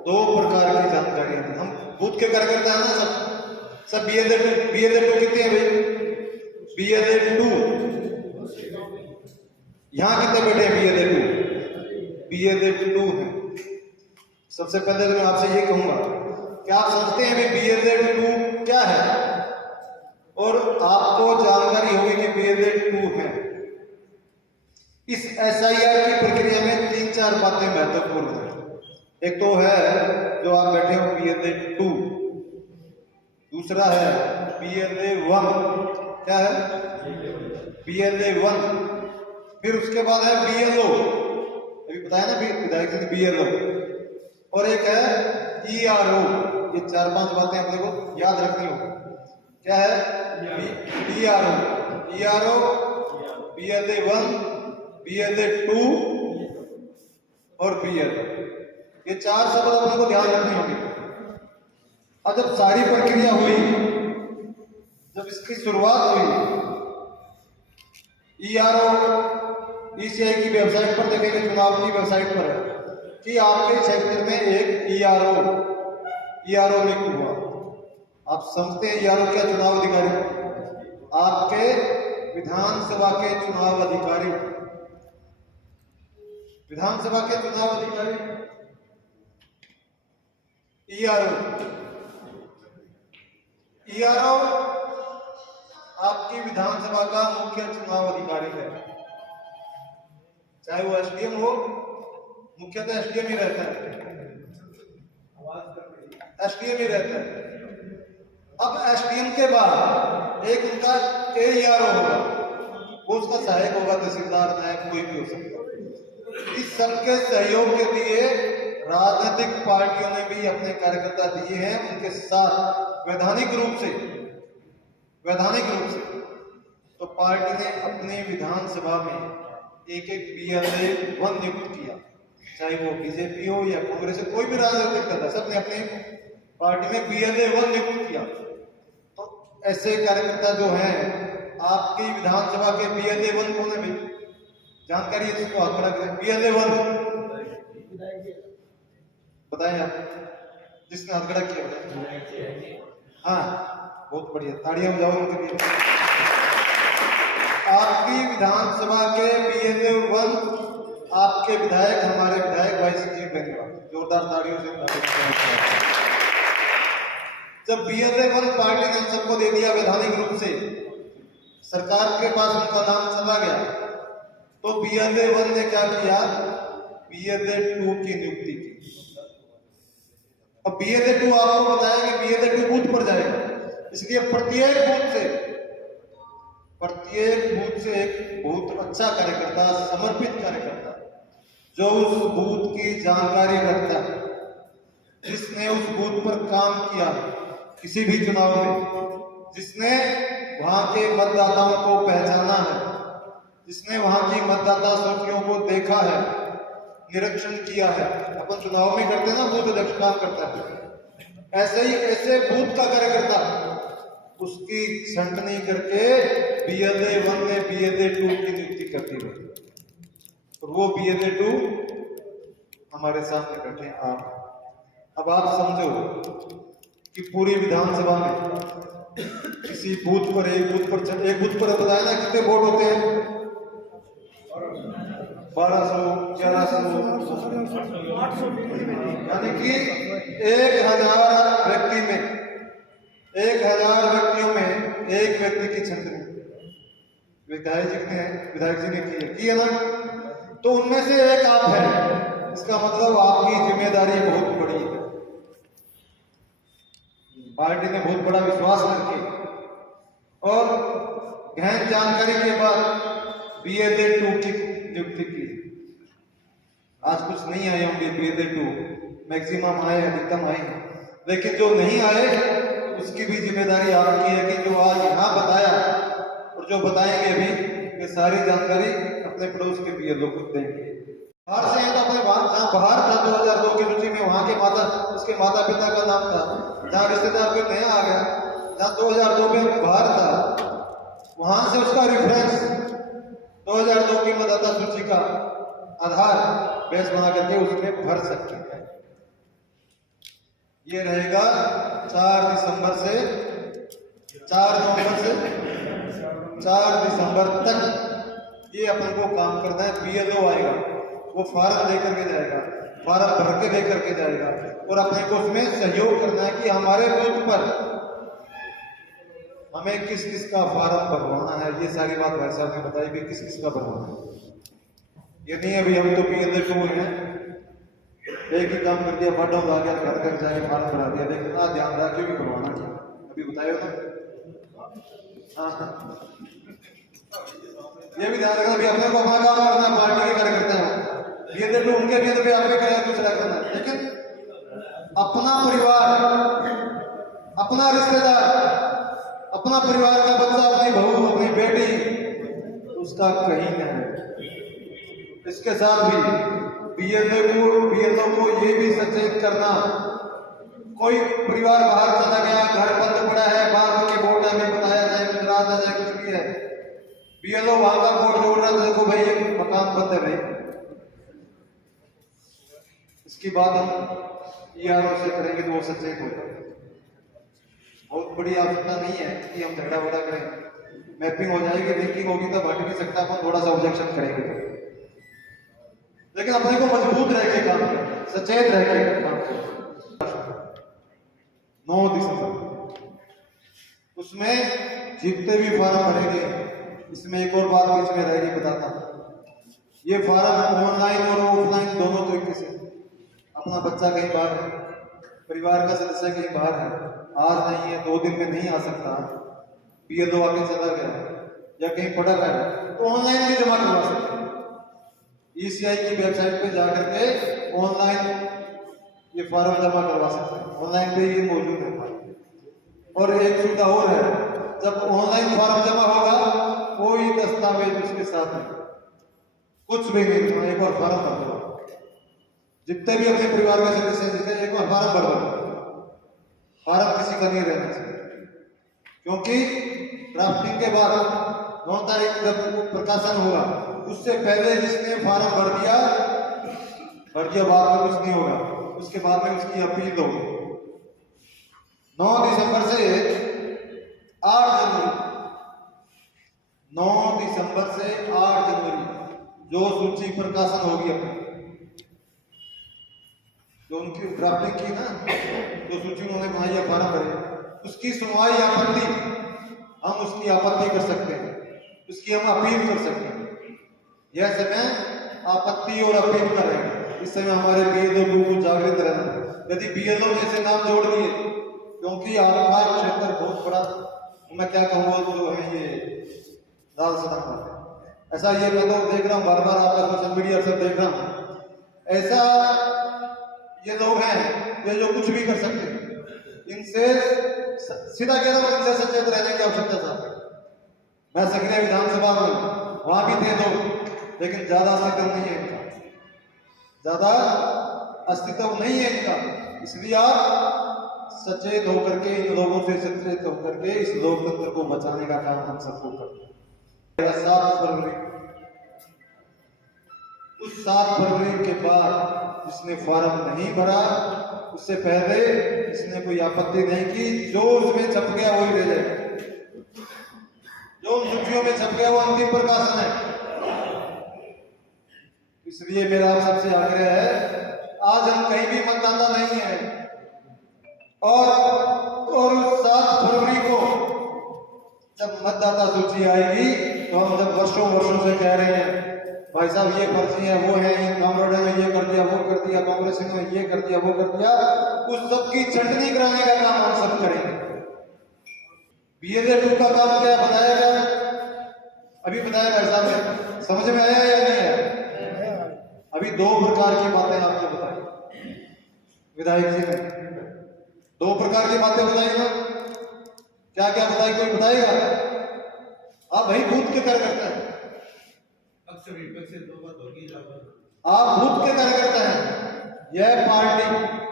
2 प्रकार की जानकारी दी। हम बूथ के कार्यकर्ता है ना, सब BLA 2 कितने हैं भाई? BLA 2 यहाँ कितने बैठे हैं? BLA 2 है। सबसे पहले तो मैं आपसे ये कहूंगा कि आप समझते हैं भाई BLA 2 क्या है, और आपको जानकारी होगी कि BLA 2 है। इस SIR की प्रक्रिया में 3-4 बातें महत्वपूर्ण है। एक तो है जो आप बैठे हो BLA 2, दूसरा है BLA 1, क्या है? BLA 1, फिर उसके बाद है BLO, अभी बताया ना विधायक जी ने BLO, और एक है ERO। ये 4-5 बातें अपने को याद रखनी होगी। क्या है? ERO, BLA 1, BLA 2 और BLO, ये 4 शब्द अपने को ध्यान रखनी होगी। और जब सारी प्रक्रिया हुई, जब इसकी शुरुआत हुई, ERO ECI की वेबसाइट पर देखेंगे, चुनाव की वेबसाइट पर कि आपके क्षेत्र में एक ERO नियुक्त हुआ। आप समझते हैं ERO क्या? चुनाव अधिकारी, आपके विधानसभा के चुनाव अधिकारी, विधानसभा के चुनाव अधिकारी ERO आपकी विधानसभा का मुख्य चुनाव अधिकारी है। चाहे वो SDM हो, मुख्यतः SDM ही रहता है, SDM ही रहता है। अब SDM के बाद एक उनका AERO होगा, वो उसका सहायक होगा, तहसीलदार, नायब, कोई भी हो सकता है। इस सबके सहयोग के लिए राजनीतिक पार्टियों ने भी अपने कार्यकर्ता दिए हैं, उनके साथ वैधानिक रूप से तो पार्टी ने अपने विधानसभा में एक BLA 1 नियुक्त किया, चाहे वो बीजेपी हो या कांग्रेस हो, कोई भी राजनीतिक दल है, सबने अपने पार्टी में BLA 1 नियुक्त किया। तो ऐसे कार्यकर्ता जो हैं आपकी विधानसभा के BLA 1 कौन है भाई? जानकारी है जिसको हाथ खड़ा करें। BLA 1 बताएं आप, जिसने हाथ खड़ा किया बताएं। हाँ, बहुत बढ़िया, ताड़ियां बजाओ उनके लिए। आपकी विधानसभा के BLA 1 आपके विधायक, हमारे विधायक भाई संजीव बेनीवाल, जोरदार ताड़ियों से। जब BLA 1 पार्टी ने सबको दे दिया वैधानिक रूप से, सरकार के पास उनका नाम चला गया, तो BLA 1 ने क्या किया? BLA 2 की नियुक्ति की। अब BLA 2 आपको बताया कि BLA 2 बूथ पर जाएगा, इसलिए प्रत्येक बूथ से एक बहुत अच्छा कार्यकर्ता, समर्पित कार्यकर्ता, जो उस बूथ की जानकारी रखता है, जिसने उस बूथ पर काम किया किसी भी चुनाव में, जिसने वहां के मतदाताओं को पहचाना है, जिसने वहां की मतदाता सूचियों को देखा है, निरीक्षण किया है। अपन चुनाव में करते हैं ना, बूथ अध्यक्ष काम करता है, ऐसे बूथ का कार्यकर्ता उसकी छंटनी करके BLA 1 ने BLA 2 की नियुक्ति करती है। और वो BLA 2 हमारे सामने बैठे हैं आप। अब आप समझो कि पूरी विधानसभा में किसी बूथ पर एक बूथ पर बताया ना कितने वोट होते हैं? 1200, 1100, यानी कि 1000 व्यक्ति में 1000 व्यक्तियों में एक व्यक्ति की छंटनी विधायक जी ने की है ना, तो उनमें से एक आप हैं, इसका मतलब आपकी जिम्मेदारी बहुत बड़ी है। पार्टी ने बहुत बड़ा विश्वास करके और गहन जानकारी के बाद BLA 2 की नियुक्ति की। आज कुछ नहीं आए होंगे BLA 2, मैक्सिमम आए, अधिकतम आए, लेकिन जो नहीं आए उसकी भी जिम्मेदारी आपकी है कि जो आज यहाँ बताया और जो बताएंगे भी, ये सारी जानकारी अपने पड़ोस के BLO को देंगे। बाहर से तो अपने जहाँ बाहर था 2002 की सूची में, वहाँ के उसके माता पिता का नाम था, जहाँ रिश्तेदार कोई नया आ गया, जहाँ 2002 में बाहर था, वहां से उसका रेफरेंस 2002 की मतदाता सूची का आधार बेस बना करके उसमें भर सकते हैं। ये रहेगा 4 दिसंबर से 4 नवंबर से 4 दिसंबर तक ये अपन को काम करना है। BLO आएगा, वो फार्म लेकर के जाएगा, फार्म भर के लेकर के जाएगा और अपने को उसमें सहयोग करना है कि हमारे बूथ पर हमें किस किस का फार्म भरवाना है। ये सारी बात भाई साहब ने बताई कि किस किस का भरवाना है। ये नहीं अभी हम तो BLA 2 हैं, एक ही काम कर दिया, फटो आ गया, घर घर जाके फार्म भरा दिया, देखना ध्यान रखिए भी भरवाना है, अभी बताया था। हाँ, ये भी ध्यान रखना भी अपने को अपना काम करना है, पार्टी के कार्यकर्ता हैं, BLA 2 उनके भी आपके कार्य कुछ करना है, लेकिन अपना परिवार, अपना रिश्तेदार, अपना परिवार का बच्चा, अपनी बहू, अपनी बेटी, उसका कहीं नहीं है। इसके साथ भी BLO को ये भी सचेत करना, कोई परिवार बाहर चला गया, घर बंद पड़ा है, बाहर के बोर्ड में बताया जाए, गुजरात आ जाए, कुछ भी है, BLO वहां का बोर्ड जोड़ रहा था, देखो भाई ये मकान बंद है भाई। इसकी बात हम ERO से करेंगे तो वो सचेत होगा। बहुत बड़ी आवश्यकता नहीं है कि हम झगड़ा वगड़ा करें, मैपिंग हो जाएगी, लिंकिंग होगी तो हट भी सकता है, थोड़ा सा ऑब्जेक्शन करेंगे, लेकिन अपने को मजबूत रह के काम करें, सचेत रह के काम करें। 9 दिसंबर उसमें जितने भी फार्म भरेंगे, इसमें एक और बात बीच में रहेगी बताता हूं, ये फार्म ऑनलाइन और ऑफलाइन दोनों तरीके से। अपना बच्चा कहीं बाहर है, परिवार का सदस्य कहीं बाहर है, आज नहीं है 2 दिन में नहीं आ सकता, BLO आके चला गया या कहीं पड़ा रहा है, तो ऑनलाइन भी जमा करवा सकते हैं। ECI की वेबसाइट पे जाकर के ऑनलाइन ये फॉर्म जमा करवा सकते हैं, ऑनलाइन पे ये मौजूद है। और एक सुविधा और है, जब ऑनलाइन फॉर्म जमा होगा, कोई दस्तावेज उसके साथ नहीं, कुछ भी नहीं, एक बार फॉर्म भर दो, जितने भी अपने परिवार के सदस्य हैं एक बार फॉर्म भर दो, फॉर्म किसी का नहीं रहना चाहिए, क्योंकि ड्राफ्टिंग के बाद 9 तारीख जब प्रकाशन होगा, उससे पहले जिसने फॉर्म भर दिया बाद में कुछ नहीं होगा, उसके बाद में उसकी अपील होगी। 9 दिसंबर से 8 जनवरी 9 दिसंबर से 8 जनवरी जो सूची प्रकाशन होगी अपनी, जो उनकी ड्राफ्टिंग की ना, जो सूची उन्होंने बनाई है फॉर्म भरे, उसकी सुनवाई आपत्ति, हम उसकी आपत्ति कर सकते हैं, उसकी हम अपील कर सकते हैं। यह समय आपत्ति और अपील का रहेगा। इस समय हमारे BLO को जागृत रहना। यदि BLO में से नाम जोड़ दिए, क्योंकि आपका क्षेत्र बहुत बड़ा, मैं क्या कहूँगा, जो है ये दाल सदा ऐसा, ये मैं तो देख रहा हूँ बार-बार आपका सोशल मीडिया से देख रहा हूँ, ऐसा ये लोग हैं ये जो कुछ भी कर सकते हैं। इनसे सीधा कह रहा हूँ, इनसे सचेत रहने की आवश्यकता है। मैं सक्रिय विधानसभा में वहां भी थे लोग, लेकिन ज्यादा अस्तित्व नहीं है इनका, ज्यादा अस्तित्व नहीं है इनका। इसलिए आप सचेत होकर के, इन लोगों से सचेत होकर के इस लोकतंत्र को बचाने का काम हम सबको करते हैं। 7 फरवरी, उस 7 फरवरी के बाद जिसने फॉर्म नहीं भरा, उससे पहले इसने कोई आपत्ति नहीं की, जो उसमें छप गया वही ले जाएगा, जो उन सूचियों में छप गया वो अंतिम प्रकाशन है। इसलिए मेरा आप सबसे आग्रह है, आज हम कहीं भी मतदाता नहीं है और 7 फरवरी को जब मतदाता सूची आएगी तो हम जब वर्षों से कह रहे हैं भाई साहब ये फर्जी है, वो है, कामरोडे में ये कर दिया, वो कर दिया, कांग्रेस में ये कर दिया, वो कर दिया, उस सब की छंटनी कराने का काम हम सब करेंगे। BLA 2 का काम क्या बताया गया, अभी बताया भाई साहब, समझ में आया या नहीं आया? अभी 2 प्रकार की बातें आपको बताई विधायक जी ने, 2 प्रकार की बातें बताई ना, क्या क्या बताई, कोई बताएगा? आप भाई बूथ के कार्यकर्ता हैं, आप बूथ के कार्यकर्ता हैं। यह पार्टी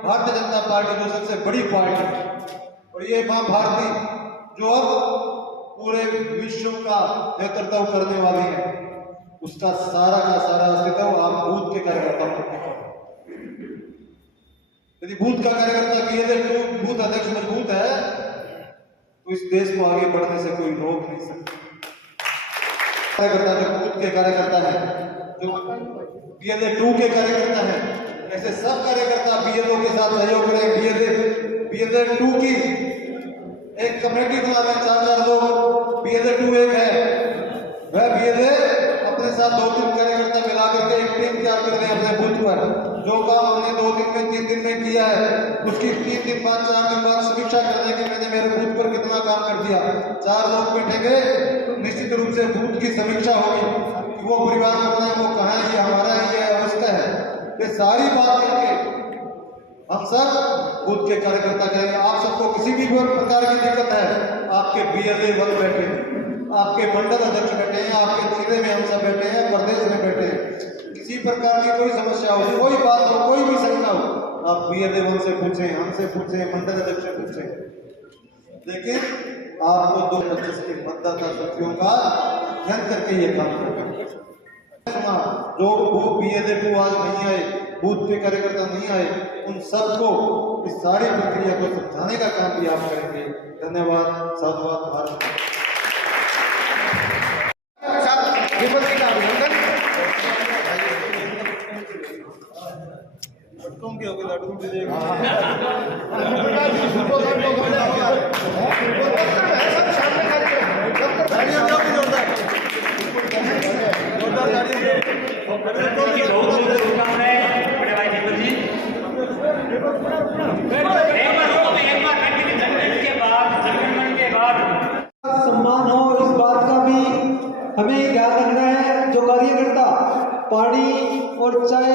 भारतीय जनता पार्टी जो सबसे बड़ी पार्टी और ये मां भारती जो अब पूरे विश्व का नेतृत्व करने वाली है, उसका सारा का सारा अस्तित्व आप बूथ के कार्यकर्ता को। यदि बूथ का कार्यकर्ता BLA 2 बूथ अध्यक्ष मजबूत है तो इस देश को आगे बढ़ने से कोई रोक नहीं सकता। कार्यकर्ता जो बूथ के कार्यकर्ता है, जो BLA 2 के कार्यकर्ता है, ऐसे सब कार्यकर्ता BLO के साथ सहयोग करें। BLA 2 की एक कमेटी बनावे, 4 लोग, BLA 2 एक है, वह BLA अपने साथ 2-3 कार्यकर्ता मिला करके एक टीम तैयार कर दे अपने बूथ पर। जो काम हमने 2 दिन में 3 दिन में किया है उसकी 3 दिन बाद 4 दिन बाद समीक्षा करने के मैंने मेरे बूथ पर कितना काम कर दिया। 4 लोग बैठेंगे तो निश्चित रूप से बूथ की समीक्षा होगी कि वो परिवार कौन है, वो कहाँ है, ये हमारा है, ये अवस्था है, ये सारी बात करके हम सब बूथ के कार्यकर्ता करेंगे। आप सबको किसी भी प्रकार की दिक्कत है, आपके BLA 1 बैठे हैं, आपके मंडल अध्यक्ष बैठे हैं, आपके जिले में हम सब बैठे हैं, प्रदेश में बैठे हैं, किसी प्रकार की कोई समस्या हो, कोई बात हो, कोई भी शंका हो, आप BLA 1 से पूछें, हमसे पूछें, मंडल अध्यक्ष से पूछें। लेकिन आपको 225 के मतदाता साथियों का ध्यान करके ये काम करना। जो वो BLA 2 आज नहीं आए, बूथ के कार्यकर्ता नहीं आए, उन सबको इस सारी प्रक्रिया को समझाने का काम भी आप करेंगे। धन्यवाद, साधुवाद, भारत। सम्मान हो, इस बात का भी हमें ध्यान रखना है। जो कार्यकर्ता पानी और चाय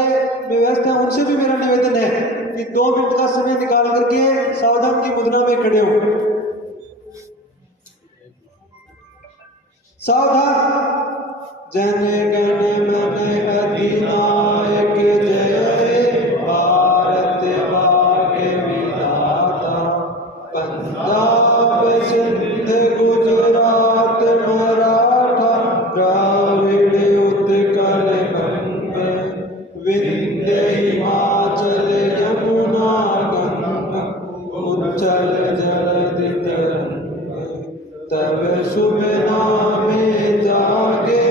में व्यस्त है उनसे भी मेरा निवेदन है कि 2 मिनट का समय निकाल करके सावधान की मुद्रा में खड़े हो। सावधान। जन गण मन अधिनायक जय भारत भाग्य विधाता, पंजाब सिंध गुजरात मराठा द्राविड़ उत्कल बंग, विंध्य हिमाचल यमुना गंगा उच्चल जलधि तरंग, तब शुभ नामे जागे,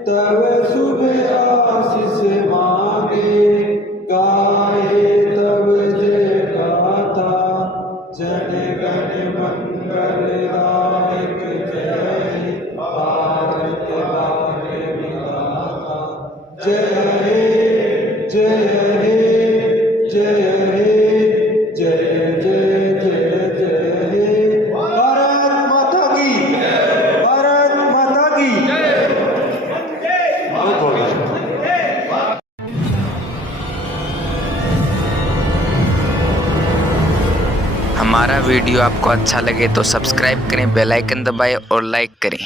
तब शुभ आशीष मांगे, गाए तब जय गाथा, जन गण मंगल दायक जय भारत भाग्य विधाता, जय हे जय हे जय हे जय जय जय जय हे। भारत माता की, भारत माता की। हमारा वीडियो आपको अच्छा लगे तो सब्सक्राइब करें, बेल आइकन दबाएं और लाइक करें।